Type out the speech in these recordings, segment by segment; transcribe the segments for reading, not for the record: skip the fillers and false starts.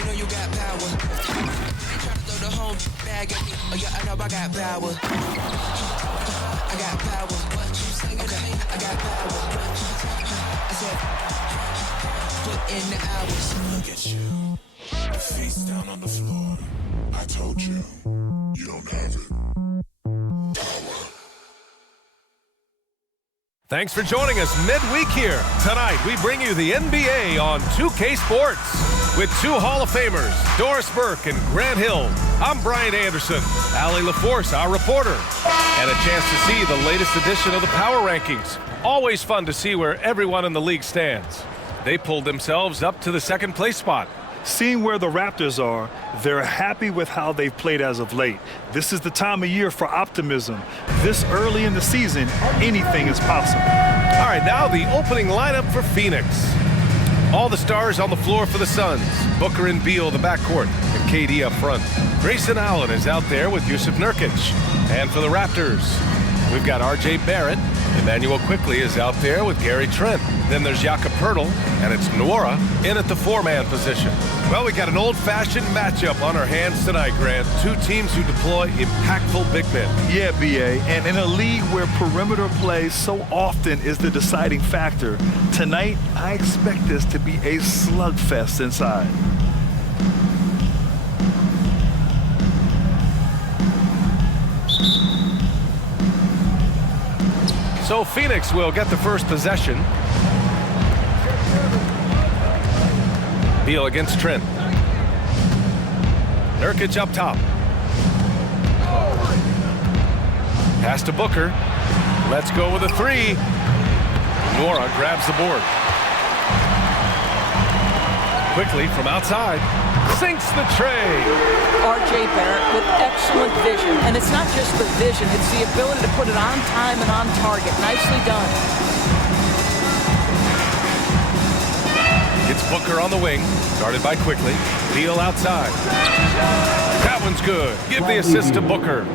You know you got power. Ain't trying to throw the whole bag at me. Oh yeah, I know I got power. I got power. Okay, I got power. I said, put in the hours. Look at you. Face down on the floor. I told you, you don't have it. Thanks for joining us midweek here. Tonight, we bring you the NBA on 2K Sports with two Hall of Famers, Doris Burke and Grant Hill. I'm Brian Anderson, Allie LaForce, our reporter, and a chance to see the latest edition of the Power Rankings. Always fun to see where everyone in the league stands. They pulled themselves up to the second place spot. Seeing where the Raptors are, they're happy with how they've played as of late. This is the time of year for optimism. This early in the season, anything is possible. All right, now the opening lineup for Phoenix. All the stars on the floor for the Suns. Booker and Beal, the backcourt, and KD up front. Grayson Allen is out there with Jusuf Nurkic. And for the Raptors, we've got R.J. Barrett. Emmanuel Quickley is out there with Gary Trent. Then there's Jakob Poeltl, and it's Nwora in at the four-man position. Well, we got an old-fashioned matchup on our hands tonight, Grant. Two teams who deploy impactful big men. Yeah, B.A., and in a league where perimeter play so often is the deciding factor, tonight I expect this to be a slugfest inside. So Phoenix will get the first possession. Beal against Trent. Nurkic up top. Pass to Booker. Let's go with a three. Nwora grabs the board. Quickly from outside. Sinks the tray. R.J. Barrett with excellent vision. And it's not just the vision, it's the ability to put it on time and on target. Nicely done. It's Booker on the wing. Guarded by Quickly. Beal outside. That one's good. Give the assist to Booker.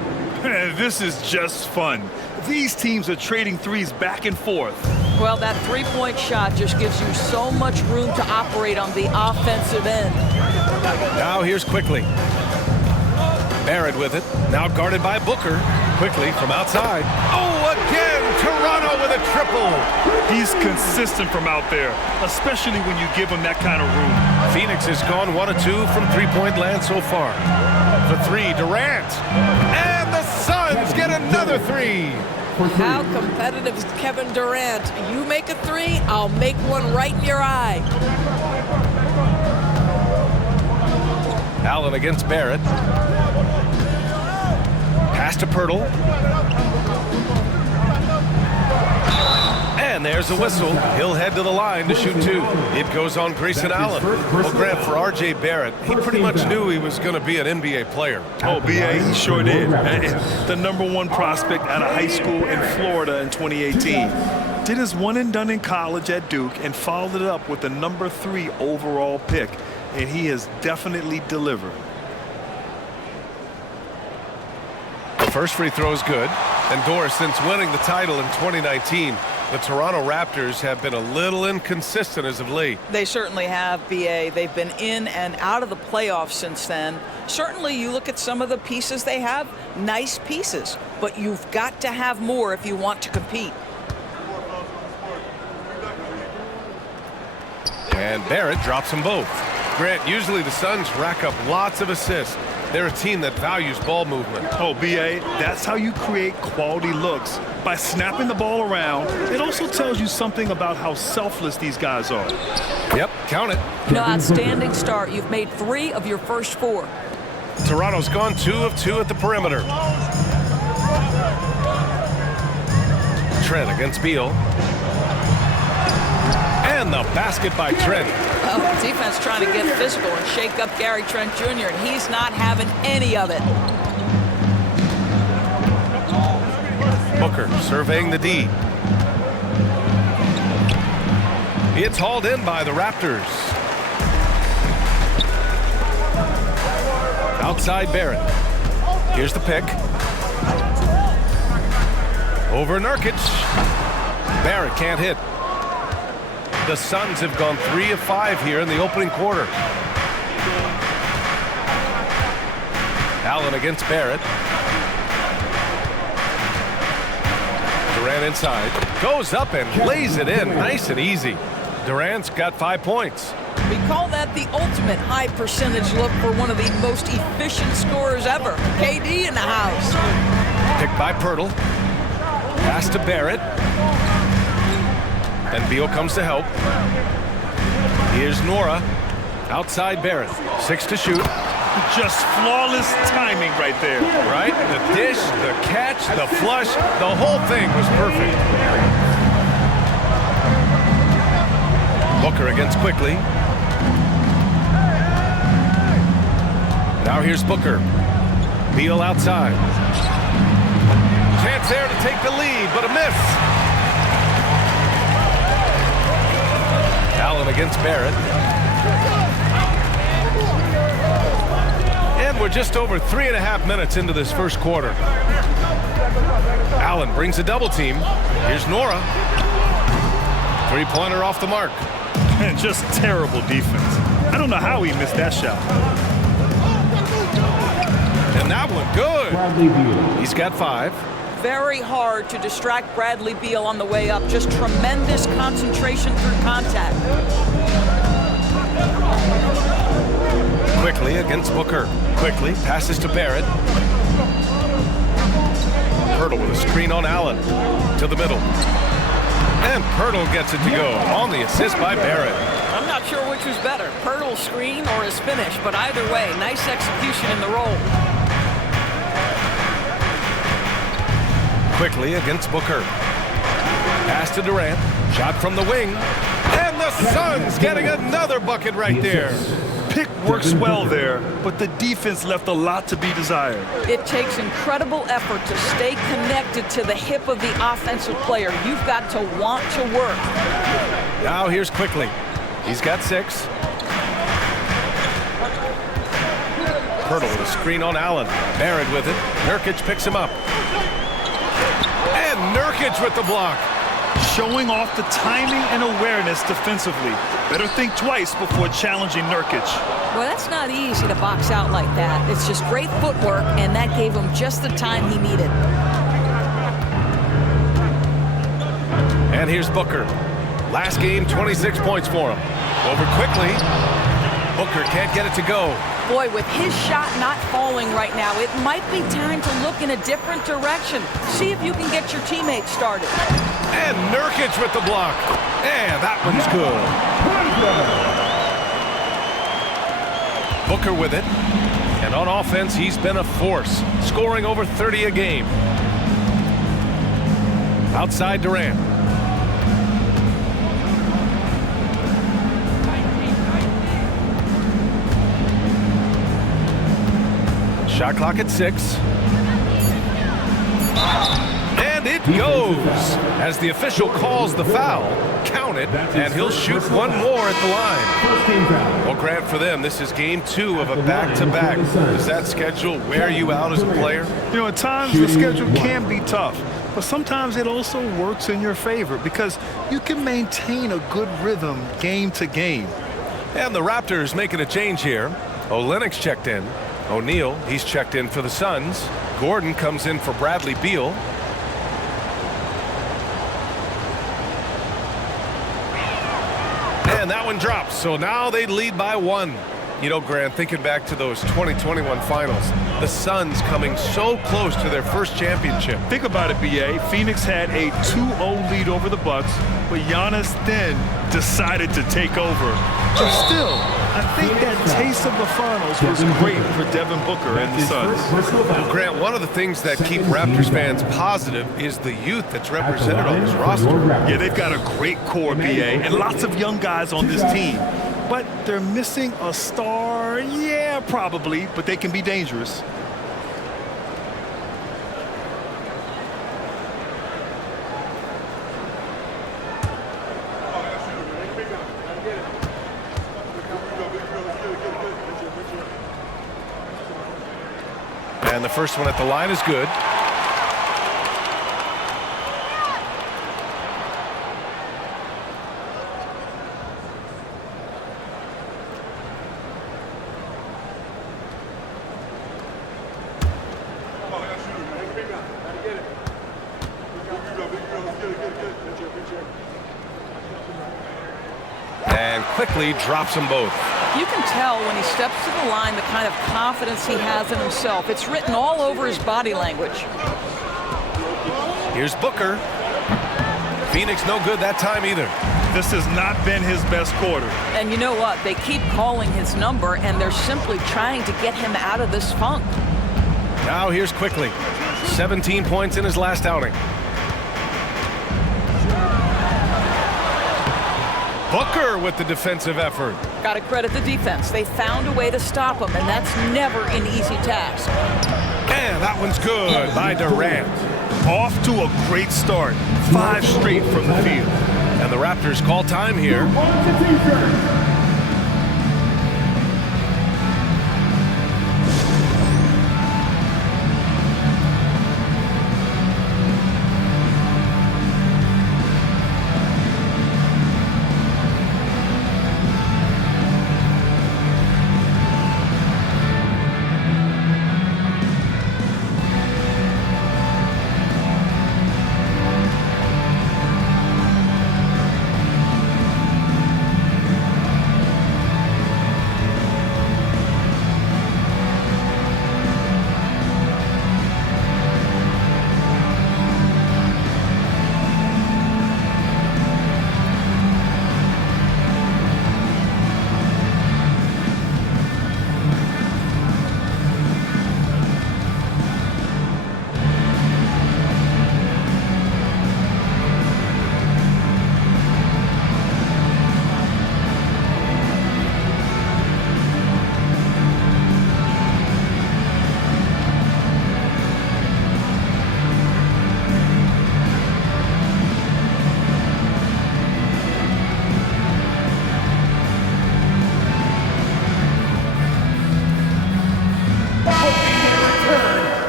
This is just fun. These teams are trading threes back and forth. Well, that three-point shot just gives you so much room to operate on the offensive end. Now here's Quickly. Barrett with it. Now guarded by Booker. Quickly from outside. Oh, again! Toronto with a triple. He's consistent from out there, especially when you give him that kind of room. Phoenix has gone 1 of 2 from three-point land so far. For three, Durant. And the Suns get another three. How competitive is Kevin Durant? You make a three, I'll make one right in your eye. Allen against Barrett. Pass to Poeltl. And there's a whistle. He'll head to the line to shoot two. It goes on Grayson Allen. Well, Grant, for R.J. Barrett, he pretty much knew he was going to be an NBA player. Oh, B.A., he sure did. The #1 prospect out of high school in Florida in 2018. Did his one and done in college at Duke and followed it up with the #3 overall pick. And he has definitely delivered. The first free throw is good. And Doris, since winning the title in 2019, the Toronto Raptors have been a little inconsistent as of late. They certainly have, B.A. They've been in and out of the playoffs since then. Certainly, you look at some of the pieces they have, nice pieces. But you've got to have more if you want to compete. And Barrett drops them both. Grant, usually the Suns rack up lots of assists. They're a team that values ball movement. Oh, B.A., that's how you create quality looks. By snapping the ball around, it also tells you something about how selfless these guys are. Yep, count it. No, outstanding start. You've made 3 of your first 4. Toronto's gone 2 of 2 at the perimeter. Trent against Beal. And the basket by Trent. Oh, defense trying to get physical and shake up Gary Trent Jr., and he's not having any of it. Booker surveying the D. It's hauled in by the Raptors. Outside Barrett. Here's the pick. Over Nurkic. Barrett can't hit. The Suns have gone 3 of 5 here in the opening quarter. Allen against Barrett. Durant inside. Goes up and lays it in. Nice and easy. Durant's got 5 points. We call that the ultimate high percentage look for one of the most efficient scorers ever. KD in the house. Picked by Pirtle. Pass to Barrett. And Beal comes to help. Here's Nora. Outside Barrett. 6 to shoot. Just flawless timing right there. Right? The dish, the catch, the flush, the whole thing was perfect. Booker against Quickly. Now here's Booker. Beal outside. Chance there to take the lead, but a miss. Allen against Barrett. And we're just over 3.5 minutes into this first quarter. Allen brings a double team. Here's Nora. Three-pointer off the mark. And just terrible defense. I don't know how he missed that shot. And that one good. He's got 5. Very hard to distract Bradley Beal on the way up. Just tremendous concentration through contact. Quickly against Booker. Quickly passes to Barrett. Pirtle with a screen on Allen. To the middle. And Pirtle gets it to go on the assist by Barrett. I'm not sure which was better, Pirtle's screen or his finish, but either way, nice execution in the roll. Quickly against Booker. Pass to Durant. Shot from the wing. And the Suns getting another bucket right there. Pick works well there, but the defense left a lot to be desired. It takes incredible effort to stay connected to the hip of the offensive player. You've got to want to work. Now here's Quickly. He's got 6. Pirtle with a screen on Allen. Barrett with it. Nurkic picks him up. And Nurkic with the block. Showing off the timing and awareness defensively. Better think twice before challenging Nurkic. Well, that's not easy to box out like that. It's just great footwork, and that gave him just the time he needed. And here's Booker. Last game, 26 points for him. Over Quickly. Booker can't get it to go. Boy, with his shot not falling right now, it might be time to look in a different direction. See if you can get your teammates started. And Nurkic with the block. And that one's good. Booker with it. And on offense, he's been a force, scoring over 30 a game. Outside Durant. Shot clock at 6. And it goes. As the official calls the foul, count it, and he'll shoot one more at the line. Well, Grant, for them, this is game 2 of a back-to-back. Does that schedule wear you out as a player? You know, at times the schedule can be tough, but sometimes it also works in your favor because you can maintain a good rhythm game to game. And the Raptors making a change here. Olynyk's checked in. O'Neal, he's checked in for the Suns. Gordon comes in for Bradley Beal. And that one drops, so now they lead by 1. You know, Grant, thinking back to those 2021 finals, the Suns coming so close to their first championship. Think about it, B.A. Phoenix had a 2-0 lead over the Bucks, but Giannis then decided to take over. But still, I think that taste of the finals was great for Devin Booker and the Suns. Well, Grant, one of the things that keep Raptors fans positive is the youth that's represented on this roster. Yeah, they've got a great core, B.A., and lots of young guys on this team. But they're missing a star, yeah, probably, but they can be dangerous. And the first one at the line is good. quickly drops them both. You can tell when he steps to the line the kind of confidence he has in himself. It's written all over his body language. Here's Booker. Phoenix no good that time either. This has not been his best quarter. And you know what? They keep calling his number, and they're simply trying to get him out of this funk. Now here's Quickly. 17 points in his last outing. Booker with the defensive effort. Got to credit the defense. They found a way to stop him, and that's never an easy task. And that one's good by Durant. Off to a great start. 5 straight from the field. And the Raptors call time here.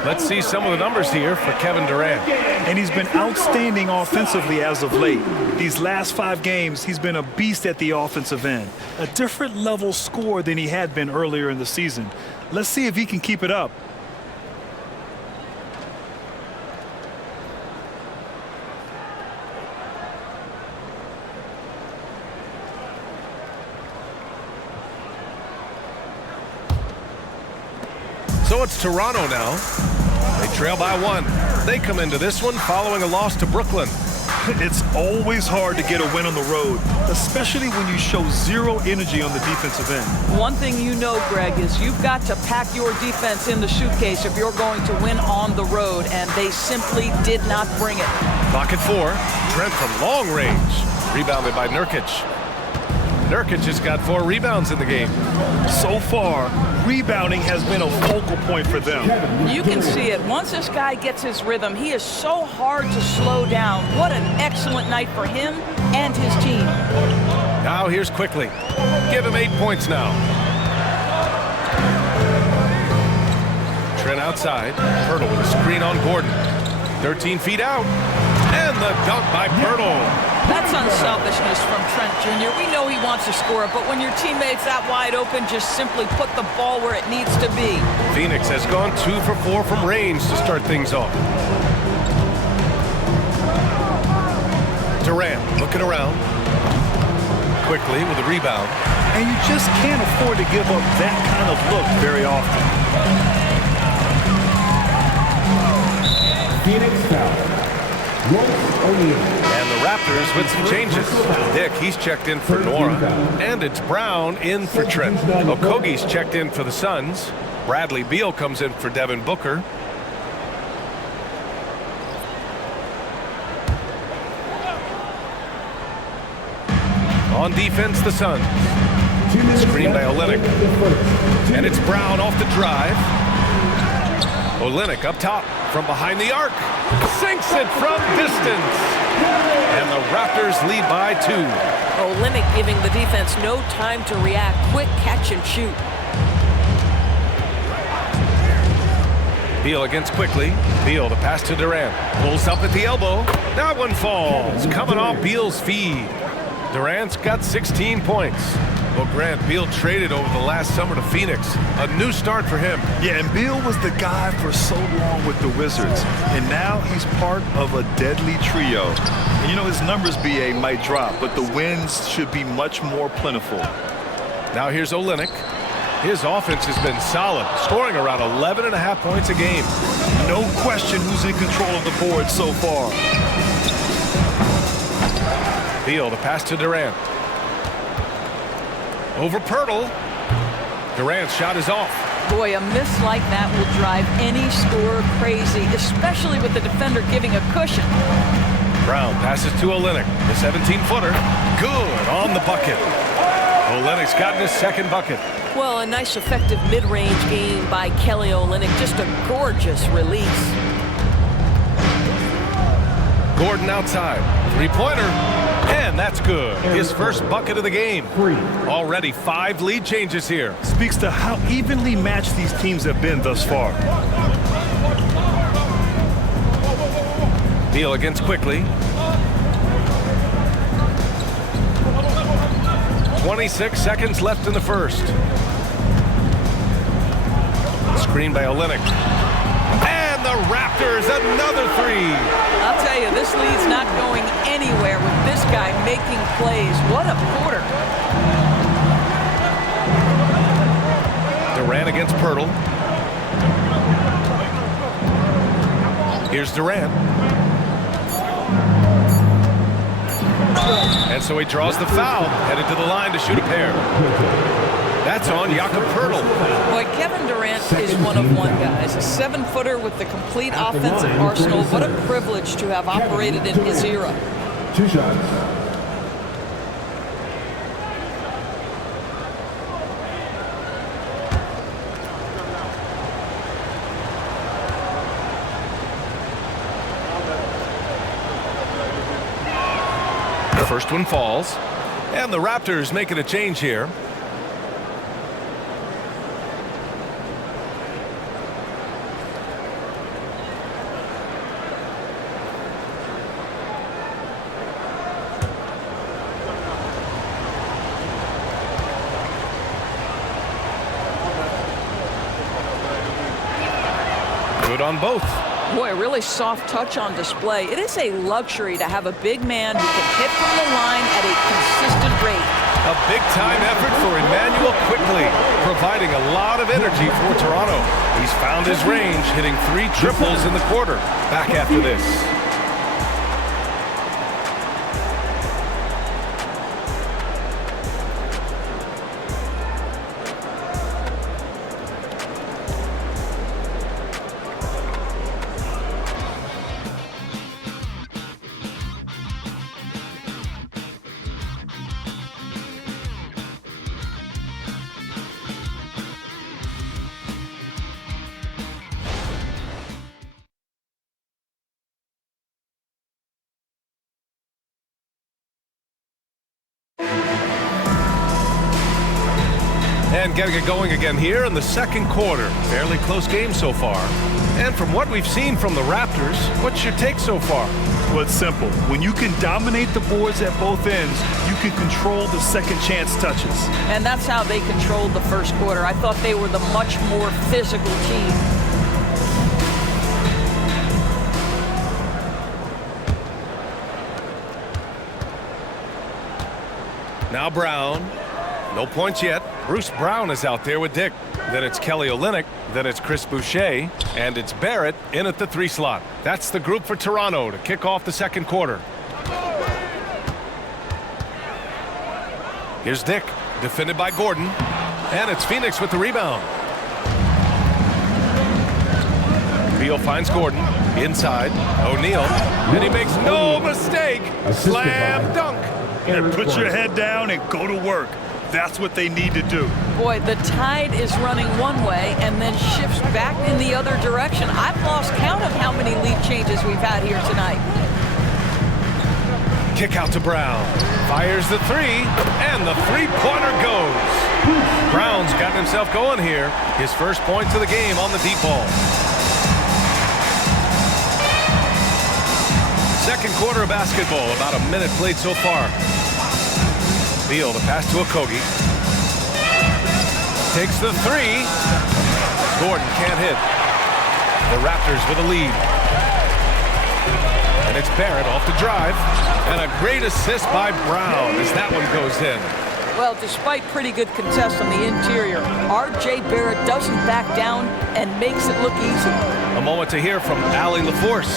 Let's see some of the numbers here for Kevin Durant. And he's been outstanding offensively as of late. These last 5 games, he's been a beast at the offensive end. A different level score than he had been earlier in the season. Let's see if he can keep it up. So it's Toronto now. They trail by 1. They come into this one following a loss to Brooklyn. It's always hard to get a win on the road, especially when you show zero energy on the defensive end. One thing you know, Greg, is you've got to pack your defense in the suitcase if you're going to win on the road, and they simply did not bring it. Clock at 4. Trent from long range. Rebounded by Nurkic. Nurkic has got 4 rebounds in the game. So far, rebounding has been a focal point for them. You can see it. Once this guy gets his rhythm, he is so hard to slow down. What an excellent night for him and his team. Now here's Quickly. Give him 8 points now. Trent outside. Pirtle with a screen on Gordon. 13 feet out. And the dunk by Pirtle. That's unselfishness from Trent Jr. We know he wants to score, but when your teammate's that wide open, just simply put the ball where it needs to be. Phoenix has gone 2 for 4 from range to start things off. Durant looking around. Quickly with a rebound. And you just can't afford to give up that kind of look very often. Phoenix foul. And the Raptors with some changes. Dick, he's checked in for Nora. And it's Brown in for Trent. Okogie's checked in for the Suns. Bradley Beal comes in for Devin Booker. On defense, the Suns. Screen by Olynyk. And it's Brown off the drive. Olynyk up top from behind the arc. Sinks it from distance. And the Raptors lead by 2. Olynyk giving the defense no time to react. Quick catch and shoot. Beal against Quickly. Beal, the pass to Durant. Pulls up at the elbow. That one falls. Coming off Beal's feed. Durant's got 16 points. Well, Grant, Beal traded over the last summer to Phoenix. A new start for him. Yeah, and Beal was the guy for so long with the Wizards, and now he's part of a deadly trio. And you know, his numbers, BA, might drop, but the wins should be much more plentiful. Now here's Olynyk. His offense has been solid, scoring around 11.5 points a game. No question who's in control of the board so far. Beal, the pass to Durant. Over Pirtle. Durant's shot is off. Boy, a miss like that will drive any scorer crazy, especially with the defender giving a cushion. Brown passes to Olynyk. The 17-footer. Good on the bucket. Olynyk's gotten his second bucket. Well, a nice effective mid-range game by Kelly Olynyk. Just a gorgeous release. Gordon outside. Three-pointer. And that's good. His first bucket of the game. Already 5 lead changes here. Speaks to how evenly matched these teams have been thus far. Beal against quickly. 26 seconds left in the first. Screen by Olynyk. And the Raptors, another 3. I'll tell you, this lead's not going anywhere with this guy making plays. What a quarter. Durant against Pirtle. Here's Durant. And so he draws the foul, headed to the line to shoot a pair. That's on Jakob Pirtle. Boy, Kevin Durant is one of one, guys. A 7-footer with the complete offensive arsenal. What a privilege to have operated in his era. 2 shots. The first one falls. And the Raptors making a change here. Good on both. Boy, a really soft touch on display. It is a luxury to have a big man who can hit from the line at a consistent rate. A big-time effort for Emmanuel Quickly, providing a lot of energy for Toronto. He's found his range, hitting 3 triples in the quarter. Back after this. And getting it going again here in the second quarter. Fairly close game so far. And from what we've seen from the Raptors, what's your take so far? Well, it's simple. When you can dominate the boards at both ends, you can control the second chance touches. And that's how they controlled the first quarter. I thought they were the much more physical team. Now Brown. No points yet. Bruce Brown is out there with Dick. Then it's Kelly Olynyk. Then it's Chris Boucher. And it's Barrett in at the 3 slot. That's the group for Toronto to kick off the second quarter. Here's Dick, defended by Gordon. And it's Phoenix with the rebound. Beal finds Gordon. Inside. O'Neal. And he makes no mistake. Slam dunk. And put your head down and go to work. That's what they need to do. Boy, the tide is running one way and then shifts back in the other direction. I've lost count of how many lead changes we've had here tonight. Kick out to Brown. Fires the 3, and the 3-pointer goes. Brown's gotten himself going here. His first points of the game on the deep ball. Second quarter of basketball, about a minute played so far. Beal, the pass to Okogie. Takes the three. Gordon can't hit. The Raptors with a lead. And it's Barrett off the drive. And a great assist by Brown as that one goes in. Well, despite pretty good contest on the interior, R.J. Barrett doesn't back down and makes it look easy. A moment to hear from Allie LaForce.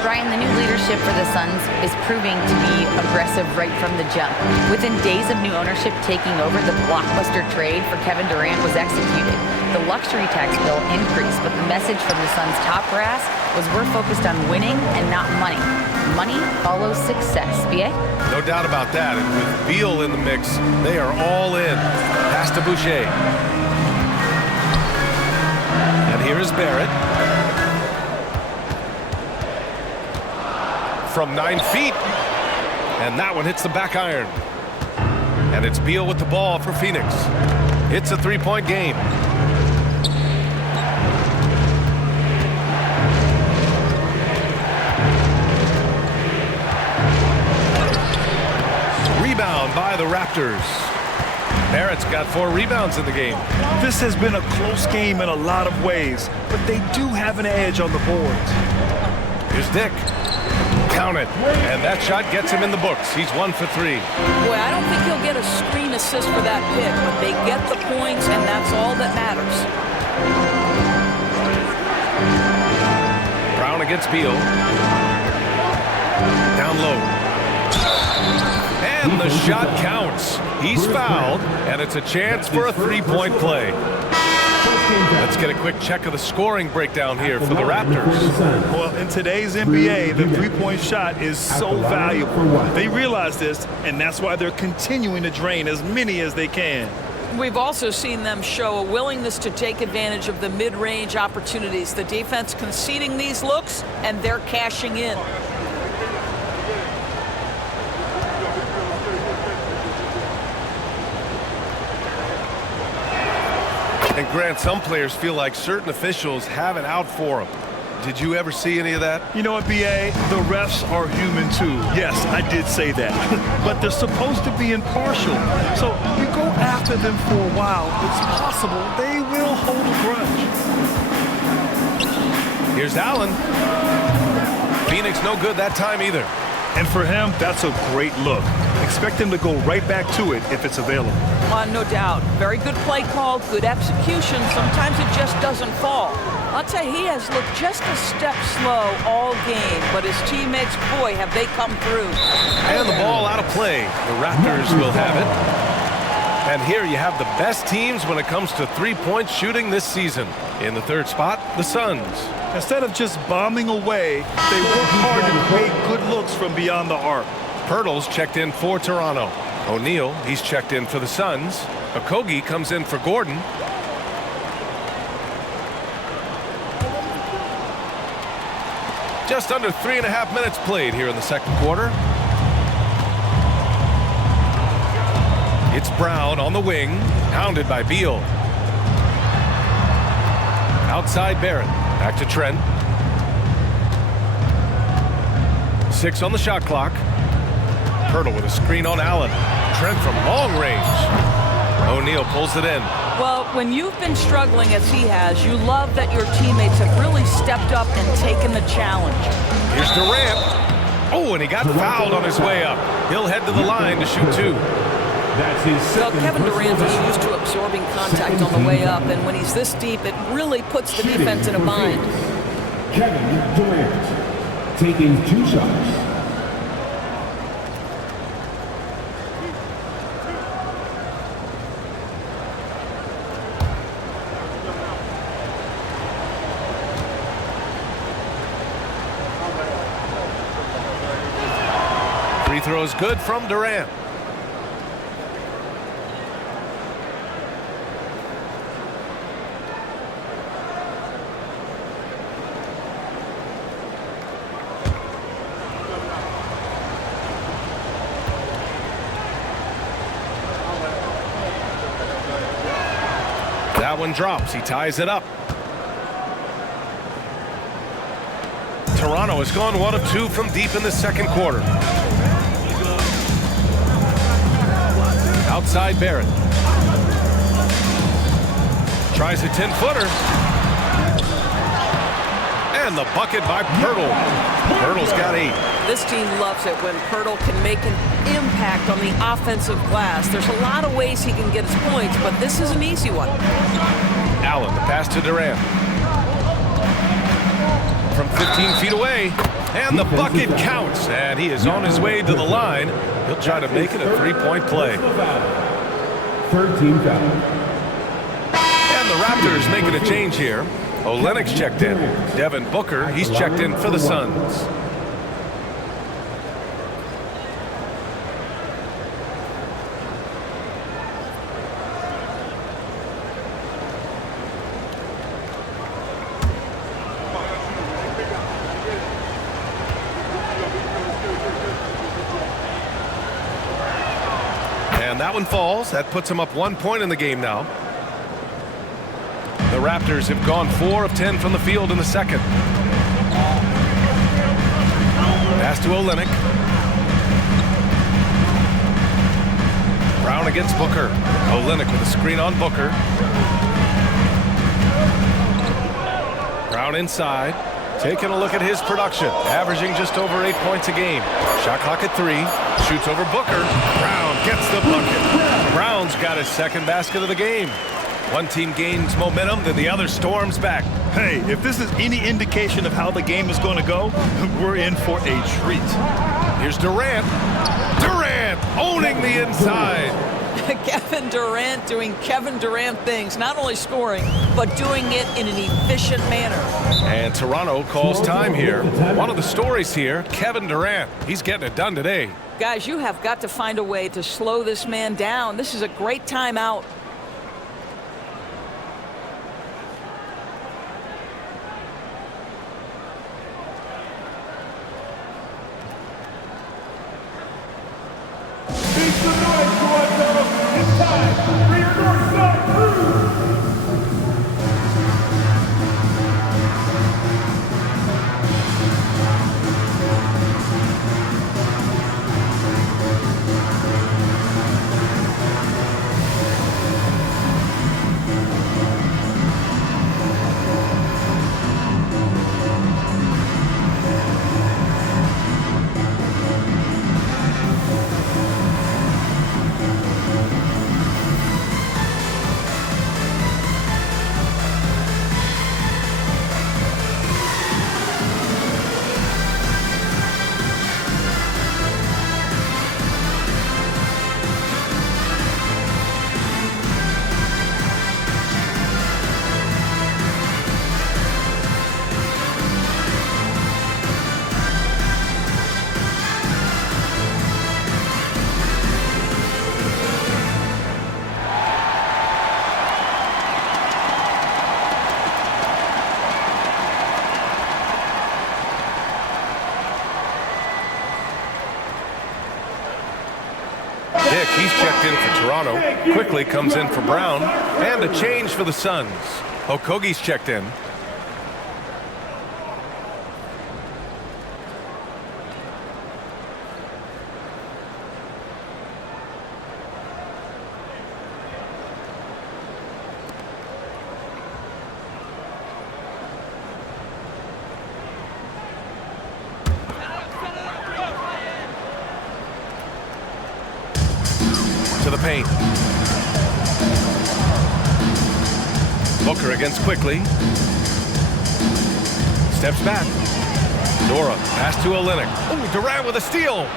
Brian, the new leadership for the Suns is proving to be aggressive right from the jump. Within days of new ownership taking over, the blockbuster trade for Kevin Durant was executed. The luxury tax bill increased, but the message from the Suns' top brass was we're focused on winning and not money. Money follows success. B.A.? No doubt about that. And with Beal in the mix, they are all in. Pass to Boucher. And here is Barrett. From 9 feet. And that one hits the back iron. And it's Beal with the ball for Phoenix. It's a three-point game. Rebound by the Raptors. Barrett's got 4 rebounds in the game. This has been a close game in a lot of ways, but they do have an edge on the boards. Here's Dick. Count it. And that shot gets him in the books. He's 1 for 3. Boy, I don't think he'll get a screen assist for that pick, but they get the points, and that's all that matters. Brown against Beal. Down low. And the shot counts. He's fouled, and it's a chance for a three-point play. Let's get a quick check of the scoring breakdown here for the Raptors. Well, in today's NBA, the three-point shot is so valuable. They realize this, and that's why they're continuing to drain as many as they can. We've also seen them show a willingness to take advantage of the mid-range opportunities. The defense conceding these looks, and they're cashing in. And Grant, some players feel like certain officials have it out for them. Did you ever see any of that? You know what, B.A.? The refs are human too. Yes, I did say that. But they're supposed to be impartial. So you go after them for a while, it's possible they will hold a grudge. Here's Allen. Phoenix no good that time either. And for him, that's a great look. Expect him to go right back to it if it's available. No doubt. Very good play call, good execution. Sometimes it just doesn't fall. I'll tell you, he has looked just a step slow all game, but his teammates, boy, have they come through. And the ball out of play. The Raptors will have it. And here you have the best teams when it comes to three-point shooting this season. In the third spot, the Suns. Instead of just bombing away, they work hard to create good looks from beyond the arc. Pirtle's checked in for Toronto. O'Neal, he's checked in for the Suns. Okogie comes in for Gordon. Just under 3.5 minutes played here in the second quarter. It's Brown on the wing, hounded by Beal. Outside Barrett, back to Trent. 6 on the shot clock. Pirtle with a screen on Allen. Trent from long range. O'Neal pulls it in. Well, when you've been struggling as he has, you love that your teammates have really stepped up and taken the challenge. Here's Durant. Oh, and he got fouled on his way up. He'll head to the line to shoot 2. Well, Kevin Durant is used to absorbing contact on the way up, and when he's this deep, it really puts the defense in a bind. Kevin Durant taking 2 shots. Free throws good from Durant. That one drops. He ties it up. Toronto has gone 1 of 2 from deep in the second quarter. Outside Barrett. Tries a 10-footer. And the bucket by Pirtle. Pirtle's got 8. This team loves it when Pirtle can make an impact on the offensive glass. There's a lot of ways he can get his points, but this is an easy one. Allen, the pass to Durant. From 15 feet away. And the bucket counts. And he is on his way to the line. He'll try to make it a 3-point play. 13 foul. And the Raptors making a change here. Olynyk's checked in. Devin Booker, he's checked in for the Suns. And that one falls. That puts him up 1 point in the game now. The Raptors have gone 4 of 10 from the field in the second. Pass to Olynyk. Brown against Booker. Olynyk with a screen on Booker. Brown inside. Taking a look at his production. Averaging just over 8 points a game. Shot clock at 3. Shoots over Booker. Brown gets the bucket. Brown's got his second basket of the game. One team gains momentum, then the other storms back. Hey, if this is any indication of how the game is going to go, we're in for a treat. Here's Durant. Durant owning the inside. Kevin Durant doing Kevin Durant things, not only scoring, but doing it in an efficient manner. And Toronto calls time here. One of the stories here, Kevin Durant. He's getting it done today. Guys, you have got to find a way to slow this man down. This is a great timeout. It's time for your Northside Crew. Dick, he's checked in for Toronto. Quickly comes in for Brown. And a change for the Suns. Okogie's checked in. To the paint. Booker against Quickly. Steps back. Dora, pass to Olynyk. Oh, Durant with a steal.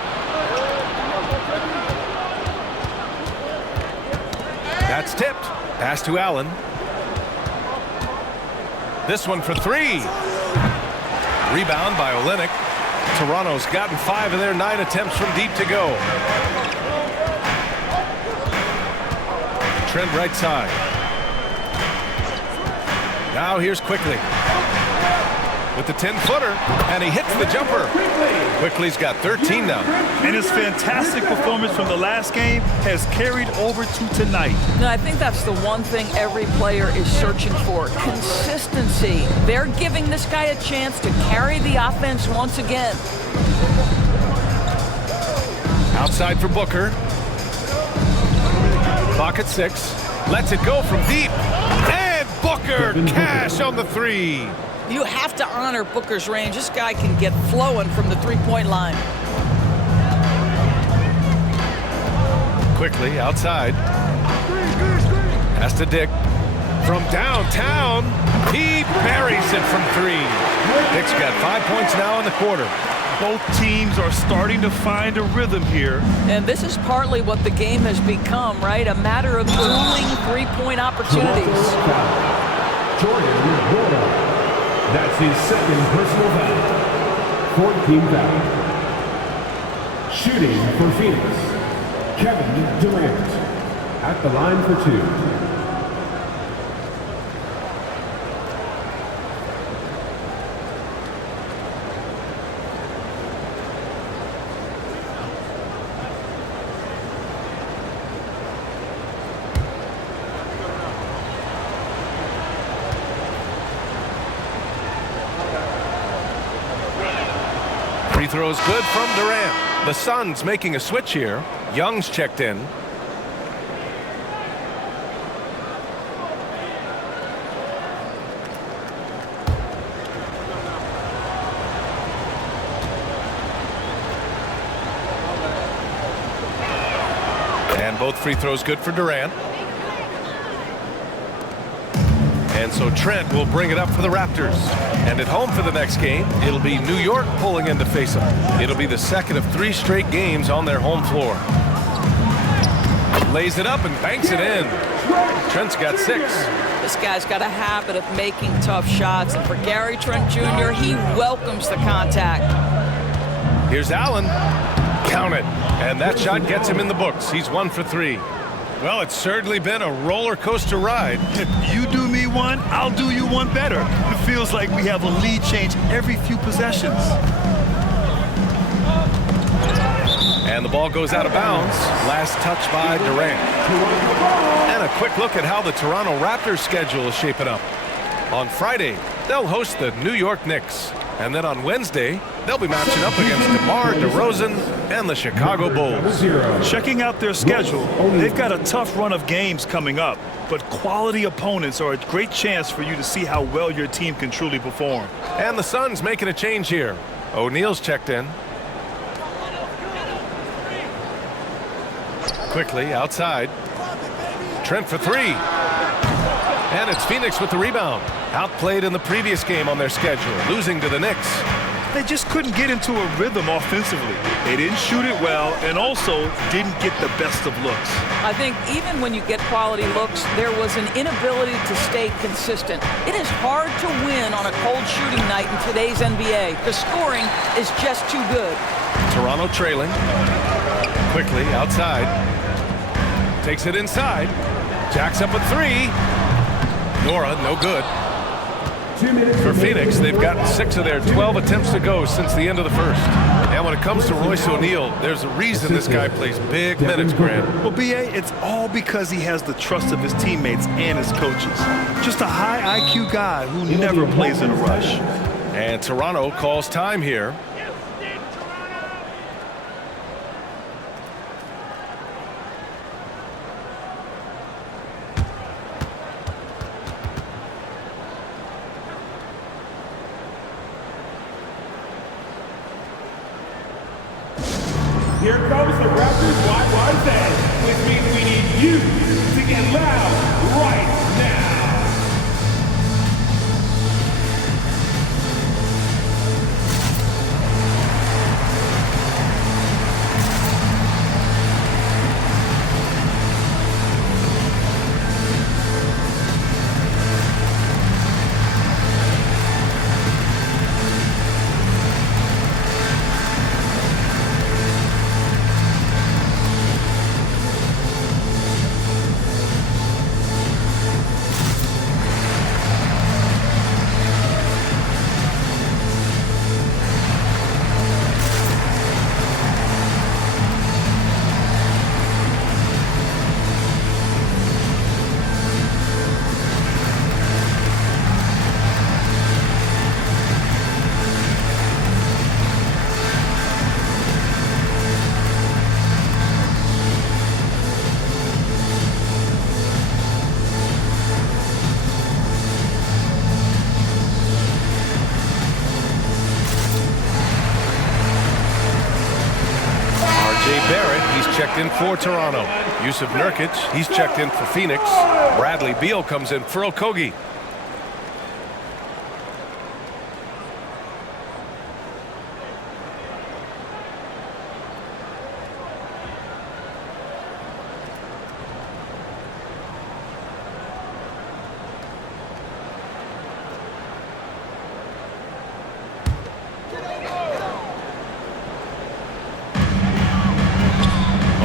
That's tipped. Pass to Allen. This one for 3. Rebound by Olynyk. Toronto's gotten 5 of their 9 attempts from deep to go. Trent right side. Now here's Quickly with the 10-footer, and he hits the jumper. Quickly's got 13 now. And his fantastic performance from the last game has carried over to tonight. No, I think that's the one thing every player is searching for, consistency. They're giving this guy a chance to carry the offense once again. Outside for Booker. Clock at 6. Lets it go from deep. And Booker, cash on the three. You have to honor Booker's range. This guy can get flowing from the three-point line. Quickly outside. Has to Dick. From downtown, he buries it from three. Dick's got 5 points now in the quarter. Both teams are starting to find a rhythm here. And this is partly what the game has become, right? A matter of dueling three-point opportunities. Jordan Ward. That's his second personal foul. 14 foul. Shooting for Phoenix, Kevin Durant. At the line for two. Free throws good from Durant. The Suns making a switch here. Young's checked in. And both free throws good for Durant. And so Trent will bring it up for the Raptors. And at home for the next game, it'll be New York pulling in to face them. It'll be the second of 3 straight games on their home floor. Lays it up and banks it in. Trent's got 6. This guy's got a habit of making tough shots. And for Gary Trent Jr., he welcomes the contact. Here's Allen. Count it. And that shot gets him in the books. He's 1 for 3. Well, it's certainly been a roller coaster ride. If you do me one, I'll do you one better. It feels like we have a lead change every few possessions. And the ball goes out of bounds. Last touch by Durant. And a quick look at how the Toronto Raptors schedule is shaping up. On Friday, they'll host the New York Knicks. And then on Wednesday, they'll be matching up against DeMar DeRozan and the Chicago Bulls. Checking out their schedule, they've got a tough run of games coming up, but quality opponents are a great chance for you to see how well your team can truly perform. And the Suns making a change here. O'Neal's checked in. Quickly outside. Trent for 3. And it's Phoenix with the rebound. Outplayed in the previous game on their schedule, losing to the Knicks. They just couldn't get into a rhythm offensively. They didn't shoot it well and also didn't get the best of looks. I think even when you get quality looks, there was an inability to stay consistent. It is hard to win on a cold shooting night in today's NBA. The scoring is just too good. Toronto trailing. Quickly outside. Takes it inside. Jacks up a 3. Nora, no good. For Phoenix, they've gotten 6 of their 12 attempts to go since the end of the first. And when it comes to Royce O'Neal, there's a reason this guy plays big minutes, Grant. Well, B.A., it's all because he has the trust of his teammates and his coaches. Just a high IQ guy who never plays in a rush. And Toronto calls time here. Here comes the Raptors YYZ, which means we need you to get loud right now. checked in for Toronto. Yusuf Nurkic, he's checked in for Phoenix. Bradley Beal comes in for Okogie.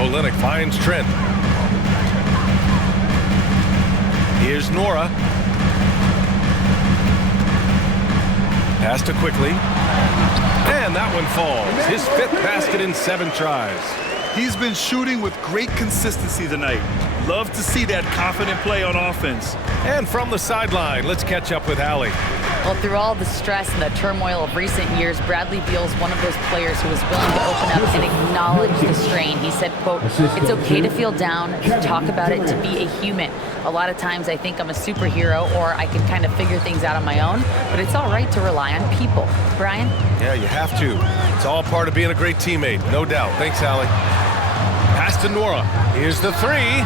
Olynyk finds Trent. Here's Nora. Pass to quickly. And that one falls. His 5th basket in 7 tries. He's been shooting with great consistency tonight. Love to see that confident play on offense. And from the sideline, let's catch up with Allie. Well, through all the stress and the turmoil of recent years, Bradley Beal's one of those players who was willing to open up and acknowledge the strain. He said, quote, "It's okay to feel down, to talk about it, to be a human. A lot of times I think I'm a superhero or I can kind of figure things out on my own, but it's all right to rely on people." Brian? Yeah, you have to. It's all part of being a great teammate, no doubt. Thanks, Allie. Pass to Nora. Here's the 3,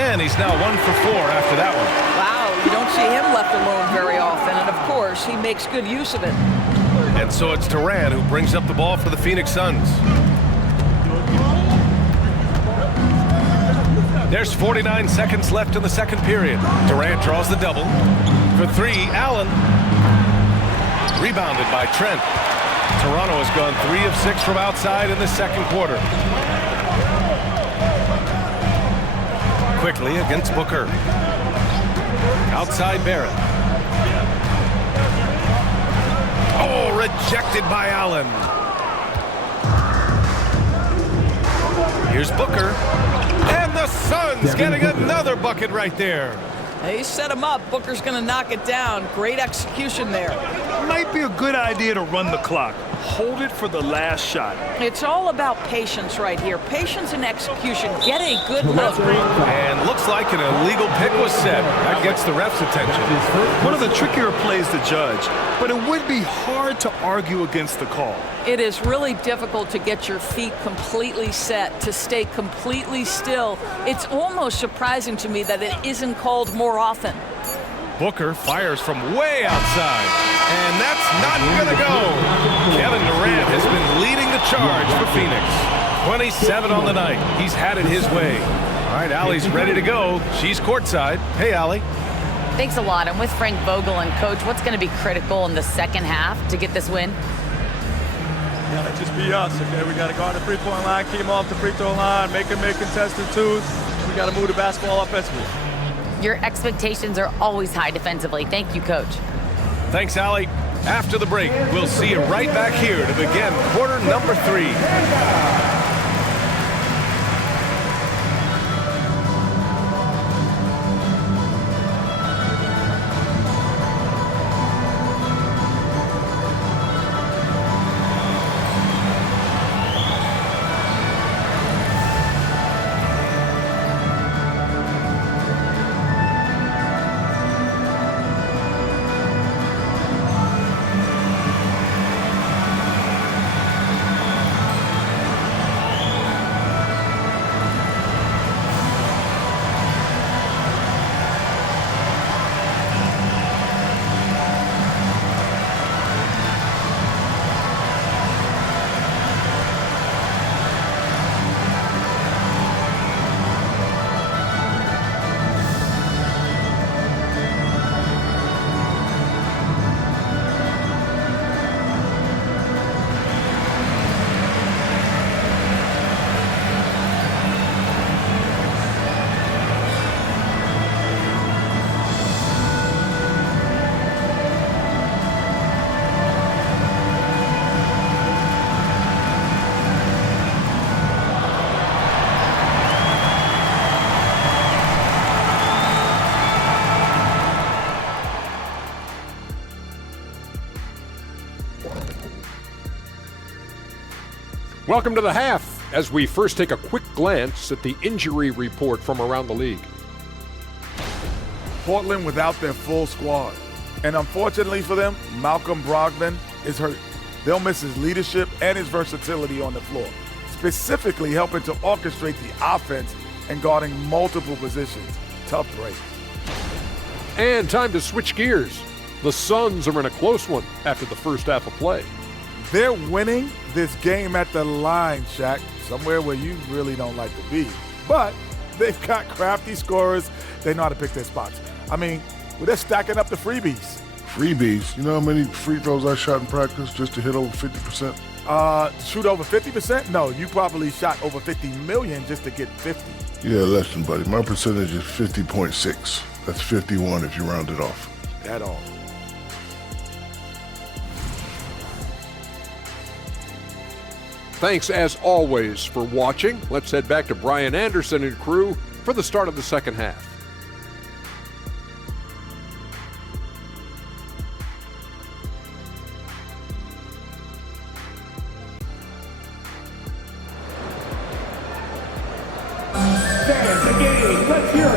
and he's now 1 for 4 after that one. Wow, you don't see him left alone very often, and of course, he makes good use of it. And so it's Durant who brings up the ball for the Phoenix Suns. There's 49 seconds left in the second period. Durant draws the double. For 3, Allen. Rebounded by Trent. Toronto has gone 3 of 6 from outside in the second quarter. Quickly against Booker. Outside Barrett. Oh, rejected by Allen. Here's Booker. And the Suns getting another bucket right there. He set him up. Booker's going to knock it down. Great execution there. Might be a good idea to run the clock. Hold it for the last shot. It's all about patience right here. Patience and execution. Get a good look. And looks like an illegal pick was set. That gets the ref's attention. One of the trickier plays to judge, but it would be hard to argue against the call. It is really difficult to get your feet completely set, to stay completely still. It's almost surprising to me that it isn't called more often. Booker fires from way outside, and that's not gonna go. Kevin Durant has been leading the charge for Phoenix. 27 on the night. He's had it his way. All right, Allie's ready to go. She's courtside. Hey, Allie. Thanks a lot. I'm with Frank Vogel. And Coach, what's going to be critical in the second half to get this win? Gotta just be us, okay? We gotta guard the three-point line, keep them off the free throw line, make them make contested twos. We gotta move the basketball offensively. Your expectations are always high defensively. Thank you, Coach. Thanks, Allie. After the break, we'll see you right back here to begin quarter number 3. Welcome to the half, as we first take a quick glance at the injury report from around the league. Portland without their full squad. And unfortunately for them, Malcolm Brogdon is hurt. They'll miss his leadership and his versatility on the floor, specifically helping to orchestrate the offense and guarding multiple positions. Tough break. And time to switch gears. The Suns are in a close one after the first half of play. They're winning this game at the line, Shaq, somewhere where you really don't like to be. But they've got crafty scorers. They know how to pick their spots. I mean, they're stacking up the freebies. Freebies. You know how many free throws I shot in practice just to hit over 50%? Shoot over 50%? No, you probably shot over 50 million just to get 50. Yeah, less than, buddy. My percentage is 50.6. That's 51 if you round it off. At all. Thanks, as always, for watching. Let's head back to Brian Anderson and crew for the start of the second half.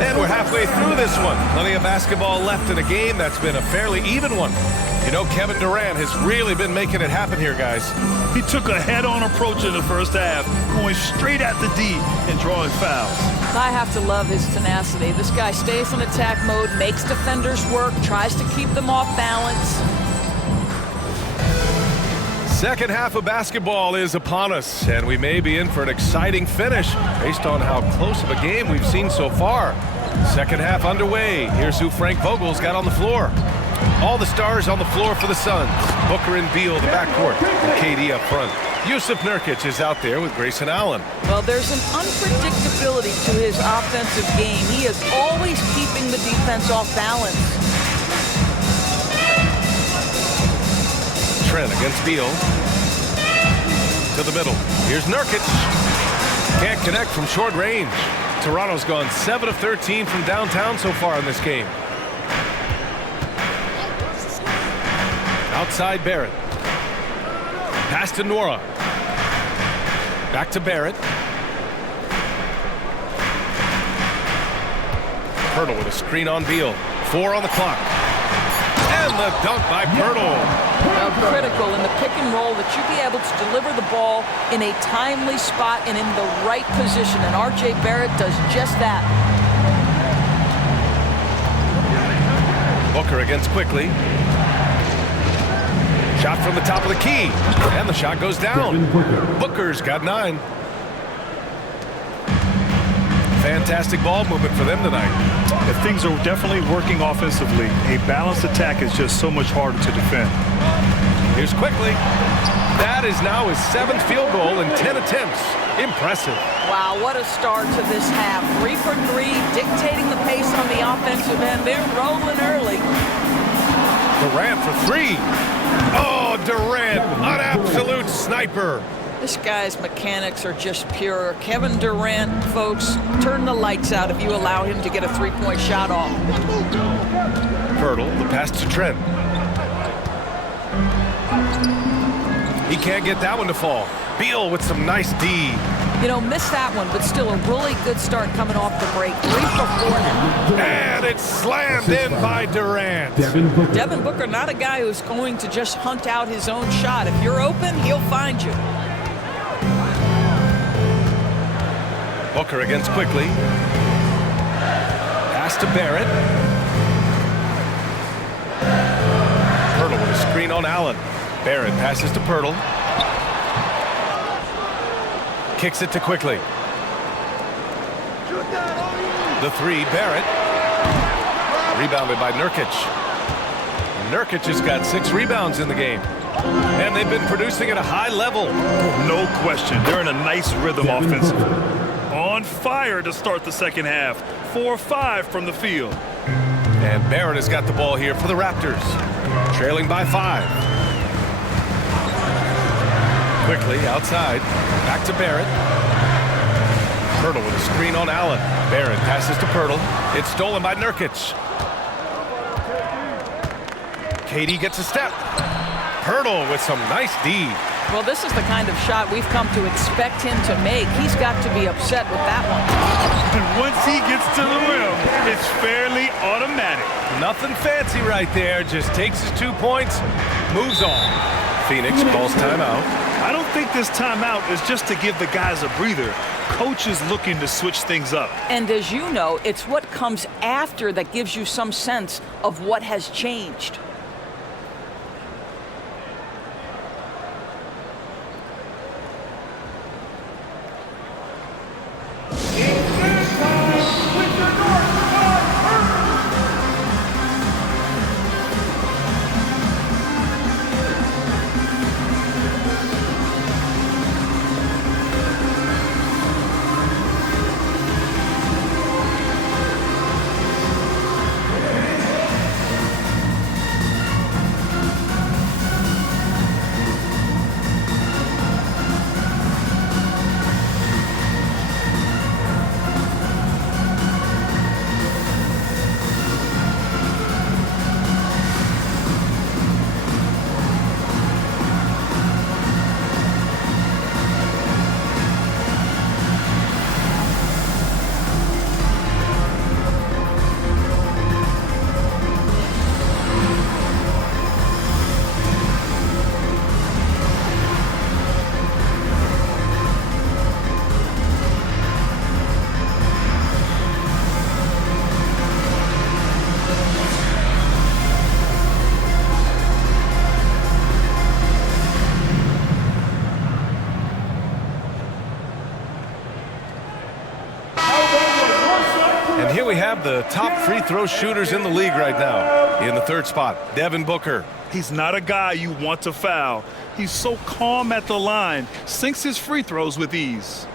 And we're halfway through this one. Plenty of basketball left in a game that's been a fairly even one. You know, Kevin Durant has really been making it happen here, guys. He took a head-on approach in the first half, going straight at the D and drawing fouls. I have to love his tenacity. This guy stays in attack mode, makes defenders work, tries to keep them off balance. Second half of basketball is upon us, and we may be in for an exciting finish based on how close of a game we've seen so far. Second half underway. Here's who Frank Vogel's got on the floor. All the stars on the floor for the Suns. Booker and Beal, the backcourt, and KD up front. Yusuf Nurkic is out there with Grayson Allen. Well, there's an unpredictability to his offensive game. He is always keeping the defense off balance. Trent against Beal. To the middle. Here's Nurkic. Can't connect from short range. Toronto's gone 7 of 13 from downtown so far in this game. Outside Barrett. Pass to Nora. Back to Barrett. Pirtle with a screen on Beal. 4 on the clock. And the dunk by Pirtle. Now, critical in the pick and roll that you be able to deliver the ball in a timely spot and in the right position. And R.J. Barrett does just that. Booker against Quickly. Shot from the top of the key. And the shot goes down. Booker's got 9. Fantastic ball movement for them tonight. If things are definitely working offensively, a balanced attack is just so much harder to defend. Here's Quickly. That is now his 7th field goal in 10 attempts. Impressive. Wow, what a start to this half. 3 for 3, dictating the pace on the offensive end. They're rolling early. Durant for 3. Oh, Durant, an absolute sniper. This guy's mechanics are just pure. Kevin Durant, folks, turn the lights out if you allow him to get a 3-point shot off. Pirtle, the pass to Trent. He can't get that one to fall. Beal with some nice D. You know, missed that one, but still a really good start coming off the break. 3 for 4 now. And it's slammed in by Durant. Devin Booker, not a guy who's going to just hunt out his own shot. If you're open, he'll find you. Booker against Quickly. Pass to Barrett. Pirtle with a screen on Allen. Barrett passes to Pirtle. Kicks it to Quickly. The 3, Barrett. Rebounded by Nurkic. Nurkic has got 6 rebounds in the game. And they've been producing at a high level. No question. They're in a nice rhythm offensively. On fire to start the second half. 4-5 from the field. And Barrett has got the ball here for the Raptors. Trailing by 5. Quickly outside. Back to Barrett. Pirtle with a screen on Allen. Barrett passes to Pirtle. It's stolen by Nurkic. KD gets a step. Pirtle with some nice D. Well, this is the kind of shot we've come to expect him to make. He's got to be upset with that one. And once he gets to the rim, it's fairly automatic. Nothing fancy right there. Just takes his 2 points, moves on. Phoenix calls timeout. I don't think this timeout is just to give the guys a breather. Coach is looking to switch things up. And as you know, it's what comes after that gives you some sense of what has changed. Here we have the top free throw shooters in the league right now. In the third spot, Devin Booker. He's not a guy you want to foul. He's so calm at the line, sinks his free throws with ease.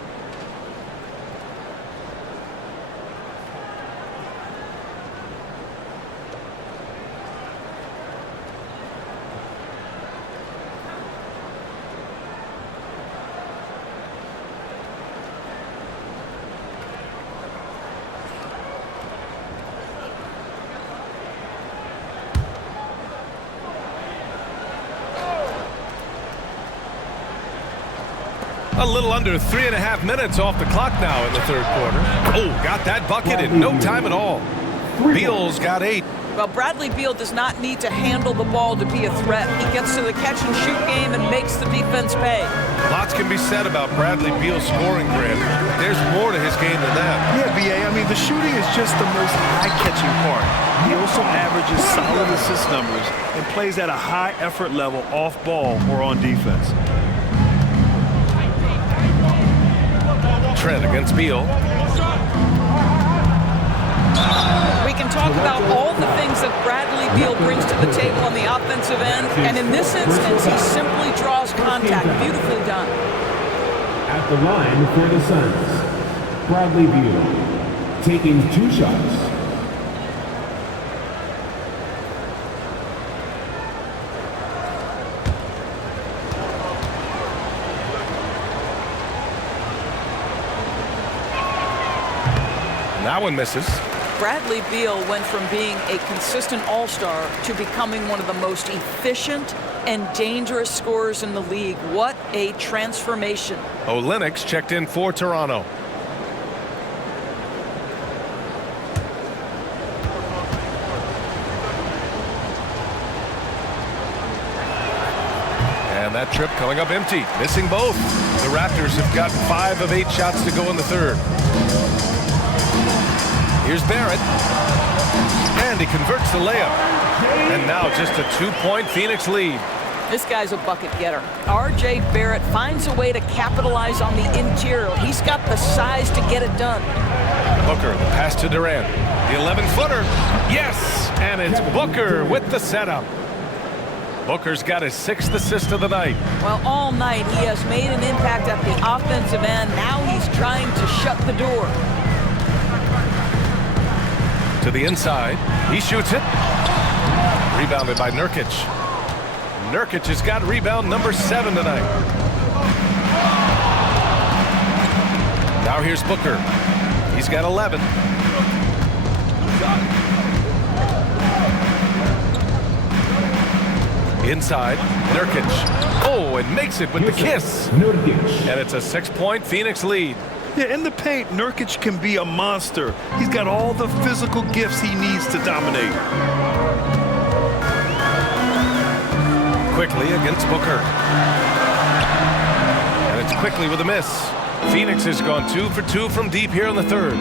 A little under 3.5 minutes off the clock now in the third quarter. Oh, got that bucket in no time at all. Beal's got 8. Well, Bradley Beal does not need to handle the ball to be a threat. He gets to the catch-and-shoot game and makes the defense pay. Lots can be said about Bradley Beal's scoring, Grant. There's more to his game than that. Yeah, B.A., I mean, the shooting is just the most eye-catching part. He also averages solid assist numbers and plays at a high effort level off ball or on defense. Trent against Beal. We can talk about all the things that Bradley Beal brings to the table on the offensive end, and in this instance, he simply draws contact. Beautifully done. At the line for the Suns, Bradley Beal taking 2 shots. That one misses. Bradley Beal went from being a consistent all-star to becoming one of the most efficient and dangerous scorers in the league. What a transformation. Olynyk checked in for Toronto. And that trip coming up empty, missing both. The Raptors have got 5 of 8 shots to go in the third. Here's Barrett, and he converts the layup. And now just a 2-point Phoenix lead. This guy's a bucket getter. R.J. Barrett finds a way to capitalize on the interior. He's got the size to get it done. Booker, the pass to Durant. The 11-footer, yes! And it's Booker with the setup. Booker's got his 6th assist of the night. Well, all night he has made an impact at the offensive end. Now he's trying to shut the door. To the inside, he shoots it. Rebounded by Nurkic. Nurkic has got rebound number 7 tonight. Now here's Booker. He's got 11. Inside, Nurkic. Oh, and makes it with the kiss. And it's a 6-point Phoenix lead. Yeah, in the paint, Nurkic can be a monster. He's got all the physical gifts he needs to dominate. Quickly against Booker. And it's quickly with a miss. Phoenix has gone 2 for 2 from deep here in the third.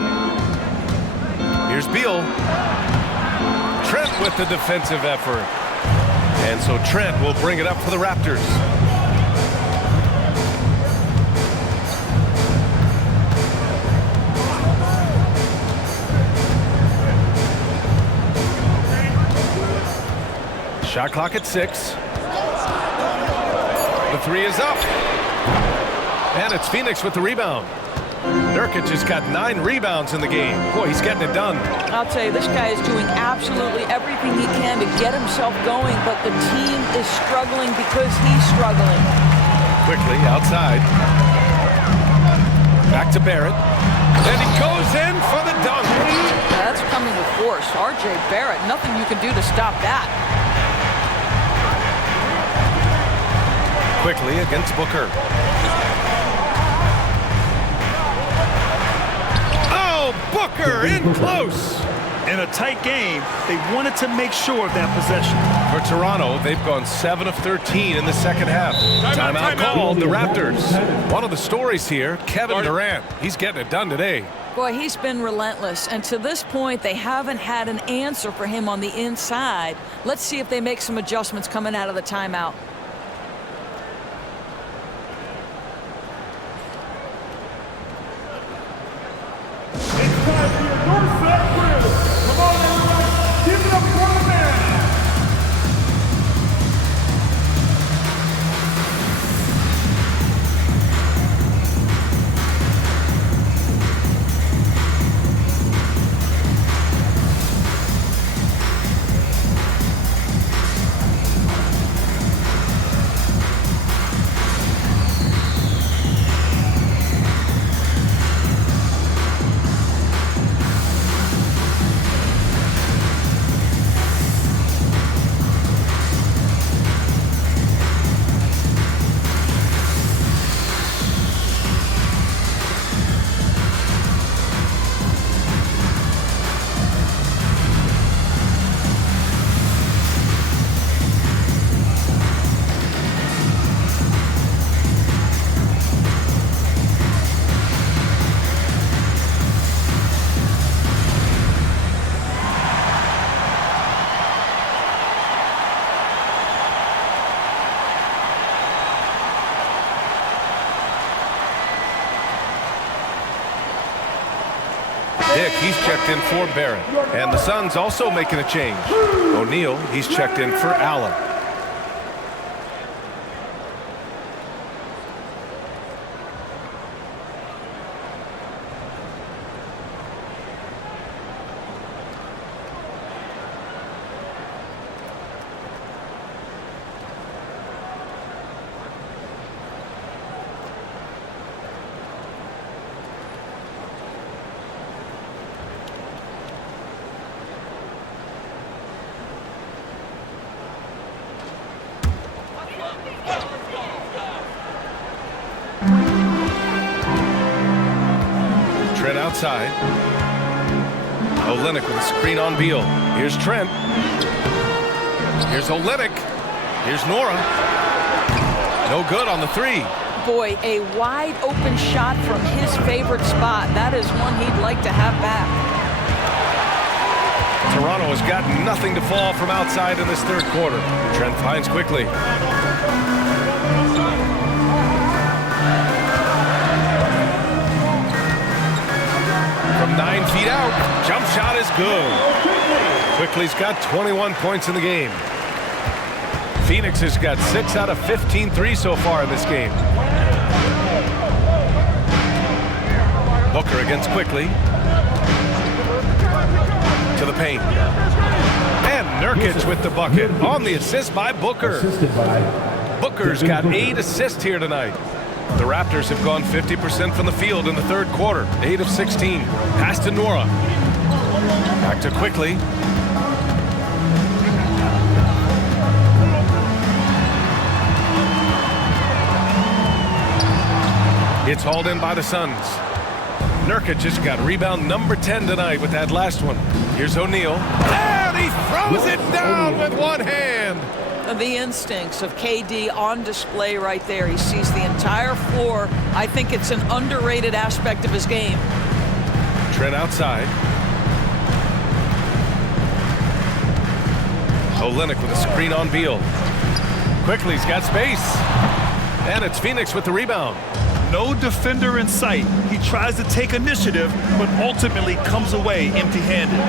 Here's Beal. Trent with the defensive effort. And so Trent will bring it up for the Raptors. Shot clock at 6. The 3 is up. And it's Phoenix with the rebound. Nurkic has got 9 rebounds in the game. Boy, he's getting it done. I'll tell you, this guy is doing absolutely everything he can to get himself going, but the team is struggling because he's struggling. Quickly outside. Back to Barrett. And he goes in for the dunk. Now, that's coming with force. R.J. Barrett, nothing you can do to stop that. Quickly against Booker. Oh, Booker in close. In a tight game, they wanted to make sure of that possession. For Toronto, they've gone 7 of 13 in the second half. Timeout called the Raptors. One of the stories here, Kevin Durant. He's getting it done today. Boy, he's been relentless, and to this point, they haven't had an answer for him on the inside. Let's see if they make some adjustments coming out of the timeout. Dick, he's checked in for Barrett. And the Suns also making a change. O'Neal, he's checked in for Allen. Trent outside. Olynyk with a screen on Beal. Here's Trent. Here's Olynyk. Here's Nora. No good on the 3. Boy, a wide open shot from his favorite spot. That is one he'd like to have back. Toronto has got nothing to fall from outside in this third quarter. Trent finds quickly. From 9 feet out, jump shot is good. Quickly's got 21 points in the game. Phoenix has got 6 out of 15 threes so far in this game. Booker against Quickly. To the paint. And Nurkic with the bucket on the assist by Booker. Booker's got 8 assists here tonight. The Raptors have gone 50% from the field in the third quarter. 8 of 16. Pass to Nora. Back to Quickly. It's hauled in by the Suns. Nurkic just got rebound number 10 tonight with that last one. Here's O'Neal. And he throws it down with one hand. The instincts of KD on display right there. He sees the entire floor. I think it's an underrated aspect of his game. Trent outside. Olynyk with a screen on Beal. Quickly, he's got space. And it's Phoenix with the rebound. No defender in sight. He tries to take initiative, but ultimately comes away empty-handed.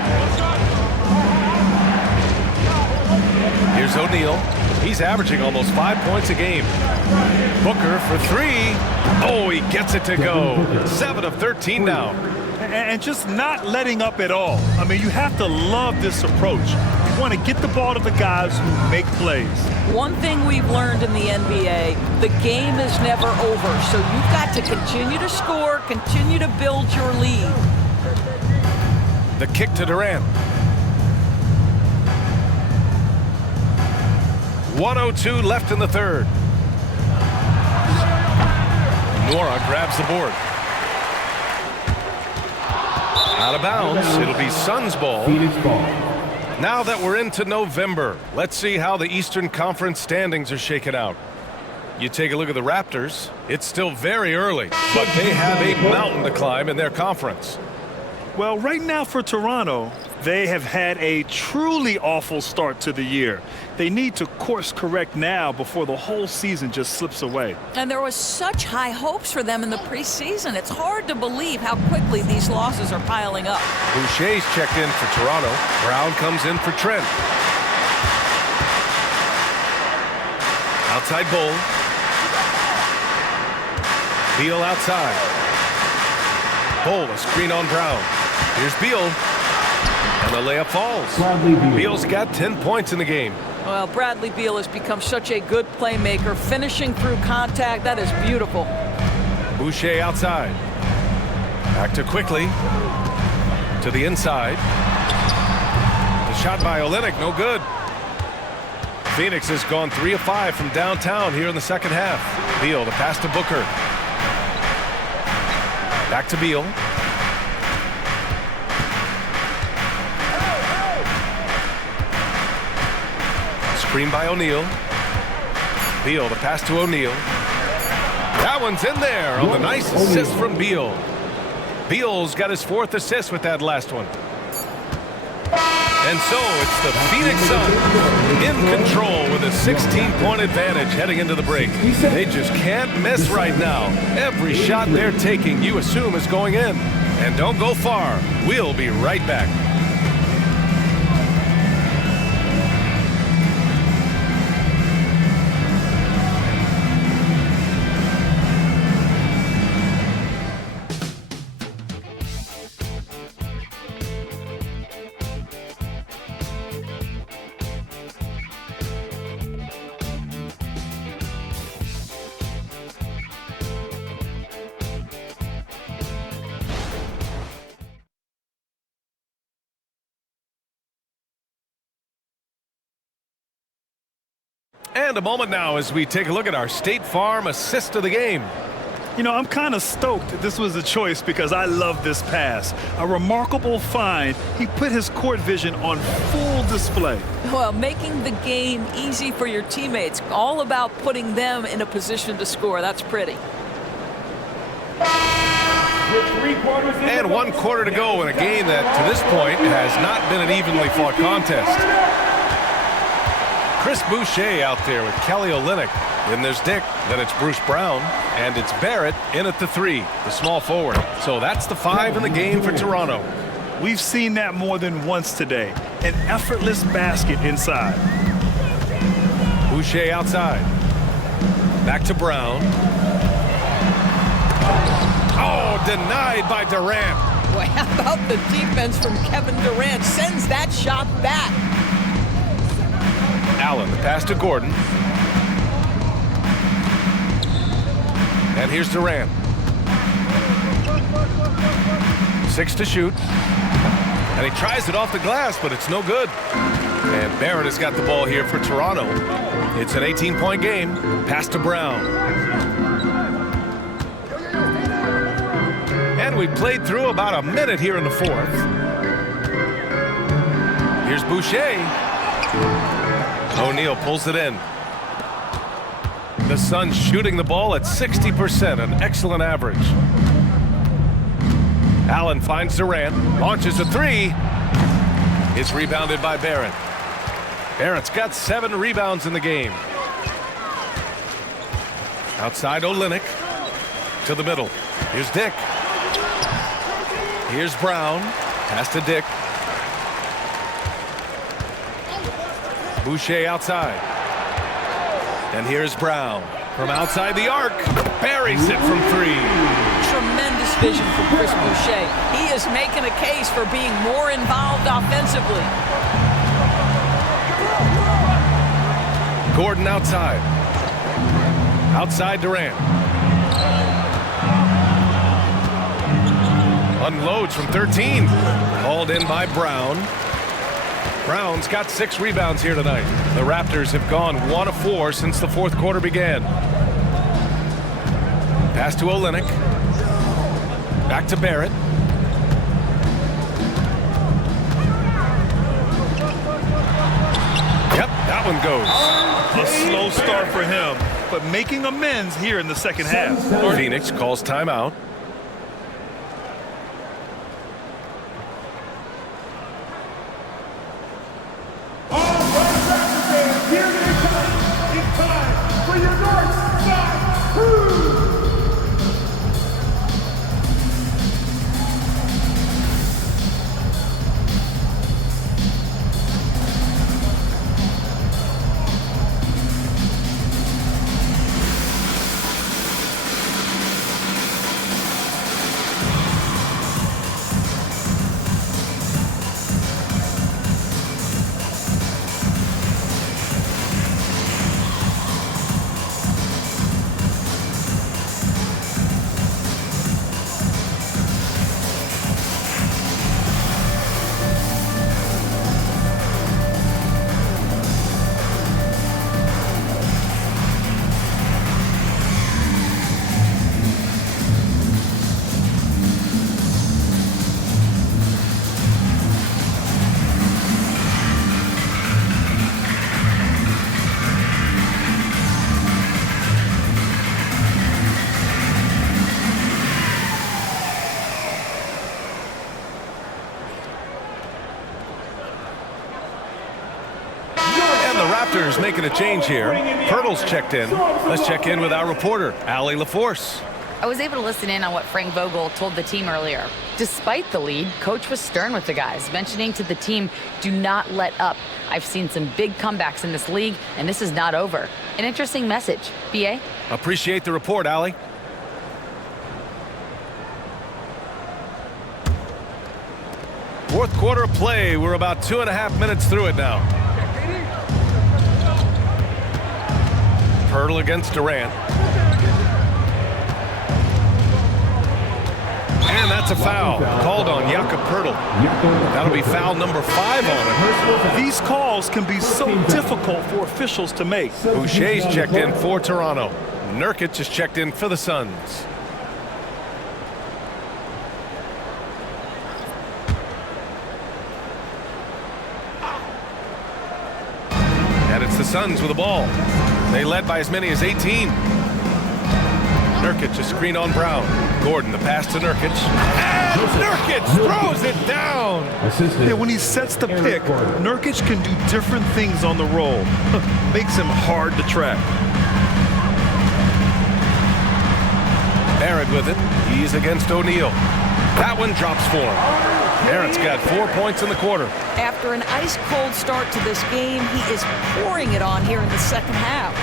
Here's O'Neal. He's averaging almost 5 points a game. Booker for three. Oh, he gets it to go. 7 of 13 now. And just not letting up at all. I mean, you have to love this approach. You want to get the ball to the guys who make plays. One thing we've learned in the NBA, the game is never over. So you've got to continue to score, continue to build your lead. The kick to Durant. 1:02 left in the third. Nora grabs the board. Out of bounds. It'll be Suns ball. Now that we're into November, let's see how the Eastern Conference standings are shaken out. You take a look at the Raptors. It's still very early, but they have a mountain to climb in their conference. Well, right now for Toronto, they have had a truly awful start to the year. They need to course correct now before the whole season just slips away. And there was such high hopes for them in the preseason. It's hard to believe how quickly these losses are piling up. Boucher's checked in for Toronto. Brown comes in for Trent. Outside Bull. Beal outside. Bull, a screen on Brown. Here's Beal. And the layup falls. Beal's got 10 points in the game. Well, Bradley Beal has become such a good playmaker, finishing through contact. That is beautiful. Boucher outside. Back to Quickly. To the inside. The shot by Olynyk, no good. Phoenix has gone 3 of 5 from downtown here in the second half. Beal, the pass to Booker. Back to Beal. Screen by O'Neal. Beal, the pass to O'Neal. That one's in there on the nice assist from Beal. Beal's got his 4th assist with that last one. And so it's the Phoenix Suns in control with a 16-point advantage heading into the break. They just can't miss right now. Every shot they're taking, you assume, is going in. And don't go far. We'll be right back. And a moment now as we take a look at our State Farm assist of the game. You know, I'm kind of stoked this was a choice because I love this pass. A remarkable find. He put his court vision on full display. Well, making the game easy for your teammates. All about putting them in a position to score. That's pretty. And 1 quarter to go in a game that, to this point, has not been an evenly fought contest. Chris Boucher out there with Kelly Olynyk. Then there's Dick. Then it's Bruce Brown. And it's Barrett in at the 3, the small forward. So that's the 5 in the game for Toronto. We've seen that more than once today. An effortless basket inside. Boucher outside. Back to Brown. Oh, denied by Durant. Boy, how about the defense from Kevin Durant? Sends that shot back. Allen, the pass to Gordon. And here's Durant. 6 to shoot. And he tries it off the glass, but it's no good. And Barrett has got the ball here for Toronto. It's an 18-point game. Pass to Brown. We played through about a minute here in the fourth. Here's Boucher. O'Neal pulls it in. The Suns shooting the ball at 60%, an excellent average. Allen finds Durant, launches a three. It's rebounded by Barrett. Barrett's got 7 rebounds in the game. Outside Olynyk to the middle. Here's Dick. Here's Brown. Pass to Dick. Boucher outside. And here's Brown. From outside the arc. Buries it from 3. Tremendous vision from Chris Boucher. He is making a case for being more involved offensively. Gordon outside. Outside Durant. Unloads from 13. Hauled in by Brown. Brown's got 6 rebounds here tonight. The Raptors have gone 1 of 4 since the fourth quarter began. Pass to Olynyk. Back to Barrett. Yep, that one goes. A slow start for him, but making amends here in the second half. Phoenix calls timeout. Raptors making a change here. Pirtle's checked in. Let's check in with our reporter, Allie LaForce. I was able to listen in on what Frank Vogel told the team earlier. Despite the lead, Coach was stern with the guys, mentioning to the team, do not let up. I've seen some big comebacks in this league, and this is not over. An interesting message. B.A.? Appreciate the report, Allie. Fourth quarter of play. We're about 2.5 minutes through it now. Pirtle against Durant. And that's a foul called on Jakob Pirtle. That'll be foul number 5 on him. These calls can be so difficult for officials to make. Boucher's checked in for Toronto. Nurkic is checked in for the Suns. And it's the Suns with the ball. They led by as many as 18. Nurkic a screen on Brown. Gordon, the pass to Nurkic. And Nurkic throws it down. Yeah, when he sets the pick, Nurkic can do different things on the roll. Makes him hard to track. Barrett with it. He's against O'Neal. That one drops for him. Barrett's got 4 points in the quarter. After an ice-cold start to this game, he is pouring it on here in the second half.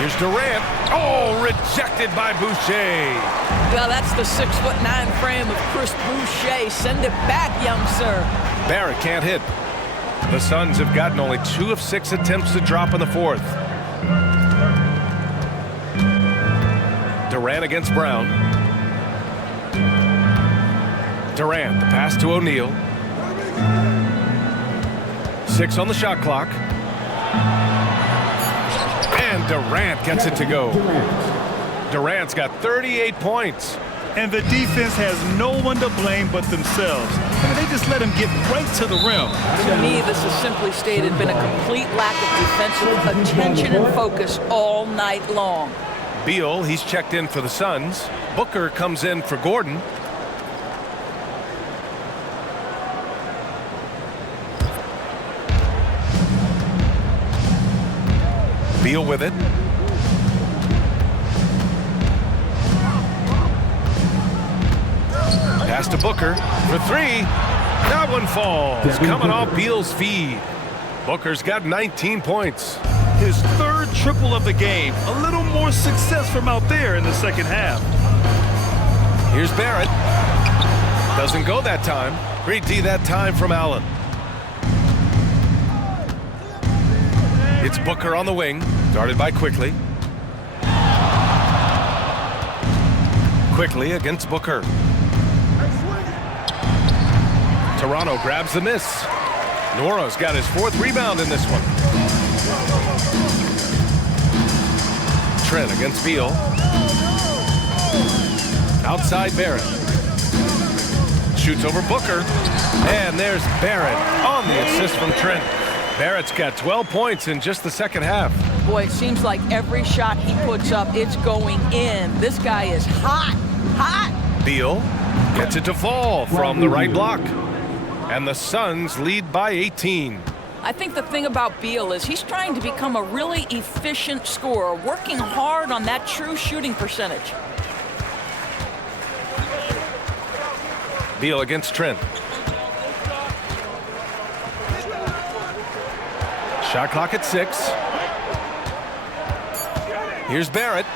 Here's Durant. Oh, rejected by Boucher. Well, that's the 6'9" frame of Chris Boucher. Send it back, young sir. Barrett can't hit. The Suns have gotten only 2 of 6 attempts to drop in the fourth. Durant against Brown. Durant, the pass to O'Neal. 6 on the shot clock. And Durant gets it to go. Durant's got 38 points. And the defense has no one to blame but themselves. I mean, they just let him get right to the rim. To me, this has simply stated been a complete lack of defensive attention and focus all night long. Beal, he's checked in for the Suns. Booker comes in for Gordon. Beal with it. Pass to Booker for three. That one falls. Coming off Beal's feed. Booker's got 19 points. His third triple of the game. A little more success from out there in the second half. Here's Barrett. Doesn't go that time. Great D that time from Allen. It's Booker on the wing. Guarded by Quickly. Quickly against Booker. Toronto grabs the miss. Nora's got his fourth rebound in this one. Trent against Beal. Outside Barrett. Shoots over Booker. And there's Barrett on the assist from Trent. Barrett's got 12 points in just the second half. Boy, it seems like every shot he puts up, it's going in. This guy is hot, hot. Beal gets it to fall from the right block. And the Suns lead by 18. I think the thing about Beal is he's trying to become a really efficient scorer, working hard on that true shooting percentage. Beal against Trent. Shot clock at 6. Here's Barrett.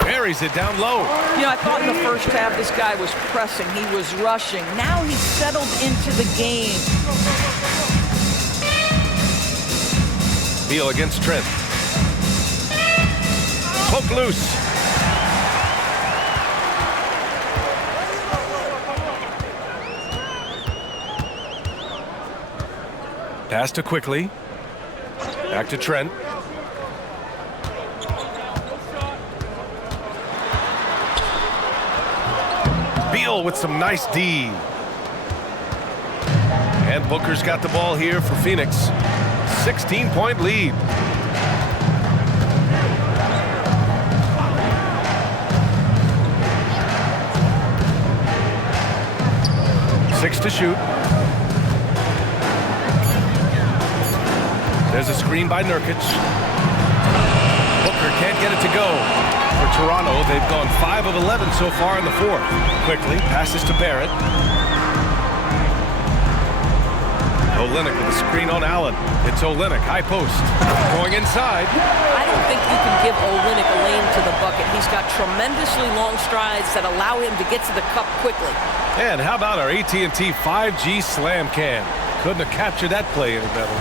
Buries it down low. You know, I thought in the first half this guy was pressing. He was rushing. Now he's settled into the game. Beal against Trent. Poke loose. Pass to Quickly. Back to Trent. Beal with some nice D. And Booker's got the ball here for Phoenix. 16-point lead. Six to shoot. There's a screen by Nurkic. Booker can't get it to go. For Toronto, they've gone 5 of 11 so far in the fourth. Quickly passes to Barrett. Olynyk with a screen on Allen. It's Olynyk, high post. Going inside. I don't think you can give Olynyk a lane to the bucket. He's got tremendously long strides that allow him to get to the cup quickly. And how about our AT&T 5G slam cam? Couldn't have captured that play any better.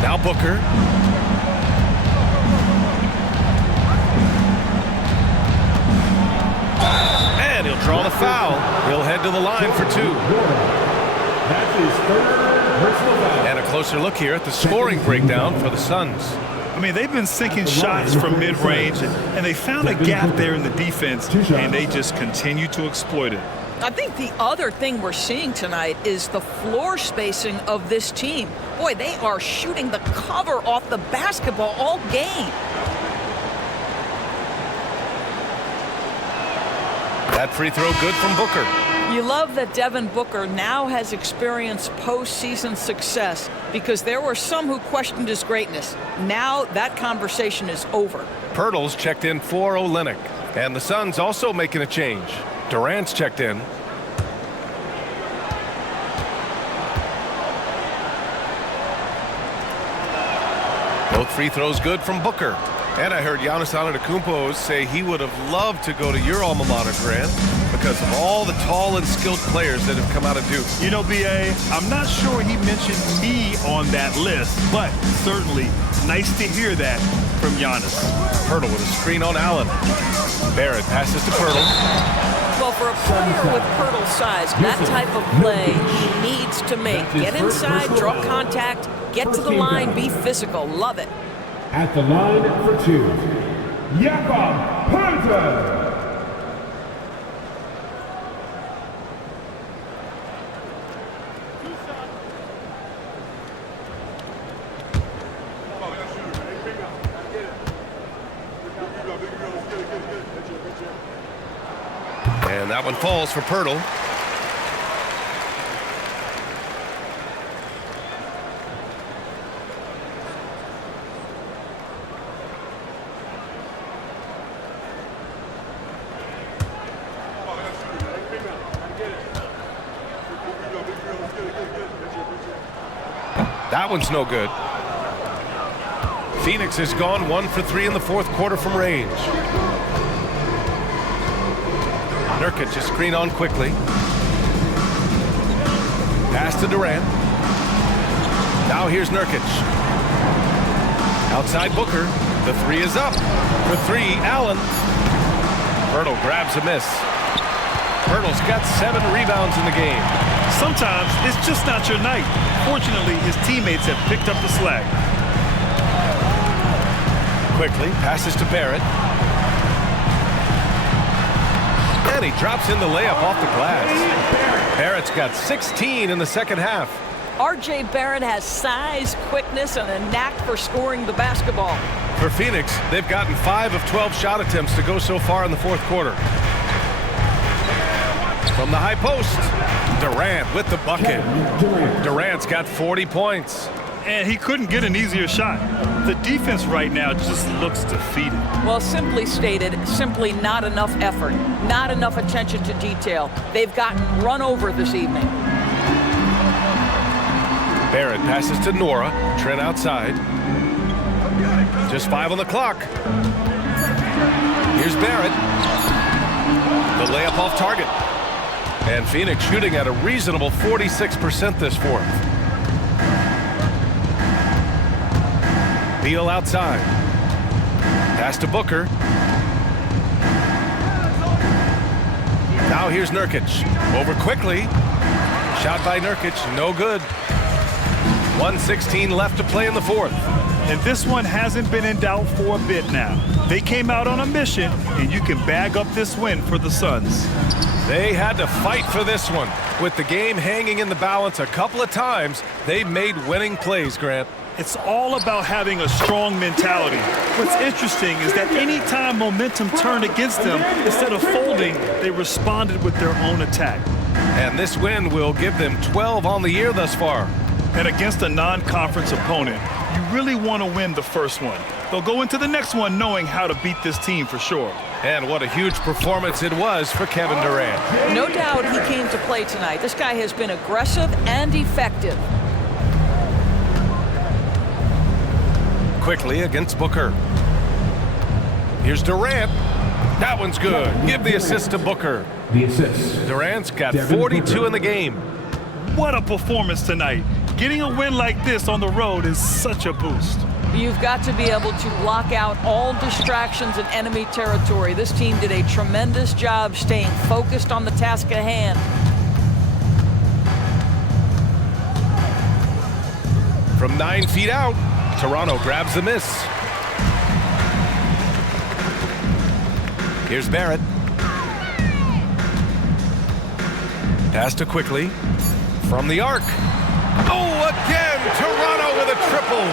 Now Booker. And he'll draw the foul. He'll head to the line for 2. That's his third personal foul. And a closer look here at the scoring breakdown for the Suns. I mean, they've been sinking shots from mid-range, and they found a gap there in the defense, and they just continue to exploit it. I think the other thing we're seeing tonight is the floor spacing of this team. Boy, they are shooting the cover off the basketball all game. That free throw good from Booker. You love that Devin Booker now has experienced postseason success because there were some who questioned his greatness. Now that conversation is over. Pirtle's checked in for Olynyk. And the Suns also making a change. Durant's checked in. Both free throws good from Booker. And I heard Giannis Antetokounmpo say he would have loved to go to your alma mater, Grant, because of all the tall and skilled players that have come out of Duke. You know, B.A., I'm not sure he mentioned me on that list, but certainly nice to hear that from Giannis. Pirtle with a screen on Allen. Barrett passes to Pirtle. Well, for a player with Pirtle's size, that type of play he needs to make. Get inside, draw contact, get to the line, be physical. Love it. At the line for 2. Jakob Panzer. And that one falls for Pirtle. That one's no good. Phoenix has gone 1 for 3 in the fourth quarter from range. Nurkic just screen on quickly. Pass to Durant. Now here's Nurkic. Outside Booker. The three is up. For 3, Allen. Pirtle grabs a miss. Pirtle's got 7 rebounds in the game. Sometimes it's just not your night. Fortunately, his teammates have picked up the slack. Quickly passes to Barrett. And he drops in the layup off the glass. Barrett's got 16 in the second half. R.J. Barrett has size, quickness, and a knack for scoring the basketball. For Phoenix, they've gotten 5 of 12 shot attempts to go so far in the fourth quarter. From the high post, Durant with the bucket. Durant's got 40 points. And he couldn't get an easier shot. The defense right now just looks defeated. Well, simply stated, simply not enough effort, not enough attention to detail. They've gotten run over this evening. Barrett passes to Nora. Trent outside. Just 5 on the clock. Here's Barrett. The layup off target. And Phoenix shooting at a reasonable 46% this fourth. Beal outside. Pass to Booker. Now here's Nurkic. Over quickly. Shot by Nurkic. No good. 1:16 left to play in the fourth. And this one hasn't been in doubt for a bit now. They came out on a mission, and you can bag up this win for the Suns. They had to fight for this one. With the game hanging in the balance a couple of times, they made winning plays, Grant. It's all about having a strong mentality. What's interesting is that any time momentum turned against them, instead of folding, they responded with their own attack. And this win will give them 12 on the year thus far. And against a non-conference opponent, you really want to win the first one. They'll go into the next one knowing how to beat this team for sure. And what a huge performance it was for Kevin Durant. No doubt he came to play tonight. This guy has been aggressive and effective. Quickly against Booker. Here's Durant. That one's good. Give the assist to Booker. The assist. Durant's got 42 in the game. What a performance tonight. Getting a win like this on the road is such a boost. You've got to be able to block out all distractions in enemy territory. This team did a tremendous job staying focused on the task at hand. From 9 feet out, Toronto grabs the miss. Here's Barrett. Pass to Quickly. From the arc. Oh, again! Toronto with a triple.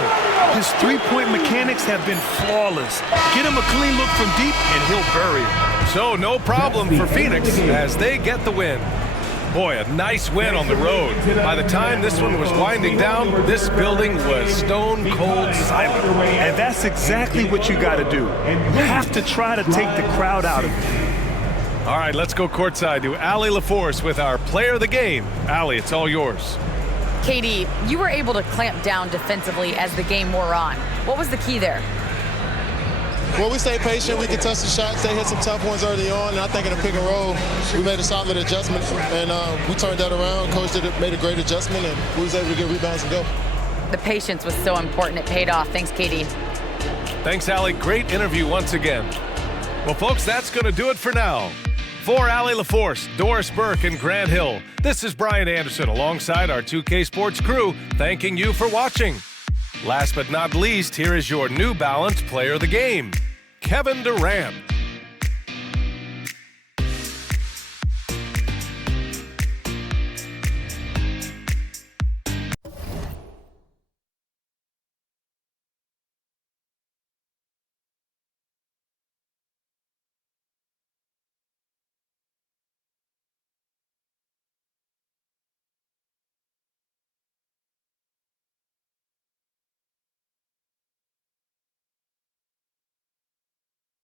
His three-point mechanics have been flawless. Get him a clean look from deep, and he'll bury it. So no problem for Phoenix as they get the win. Boy, a nice win on the road. By the time this one was winding down, this building was stone cold silent. And that's exactly what you got to do. You have to try to take the crowd out of it. All right, let's go courtside to Allie LaForce with our player of the game. Allie, it's all yours. KD, you were able to clamp down defensively as the game wore on. What was the key there? Well, we stayed patient. We contested the shots. They hit some tough ones early on. And I think in the pick and roll, we made a solid adjustment. And we turned that around. Coach made a great adjustment, and we was able to get rebounds and go. The patience was so important. It paid off. Thanks, KD. Thanks, Allie. Great interview once again. Well, folks, that's going to do it for now. For Allie LaForce, Doris Burke, and Grant Hill, this is Brian Anderson alongside our 2K Sports crew, thanking you for watching. Last but not least, here is your New Balance Player of the Game. Kevin Durant.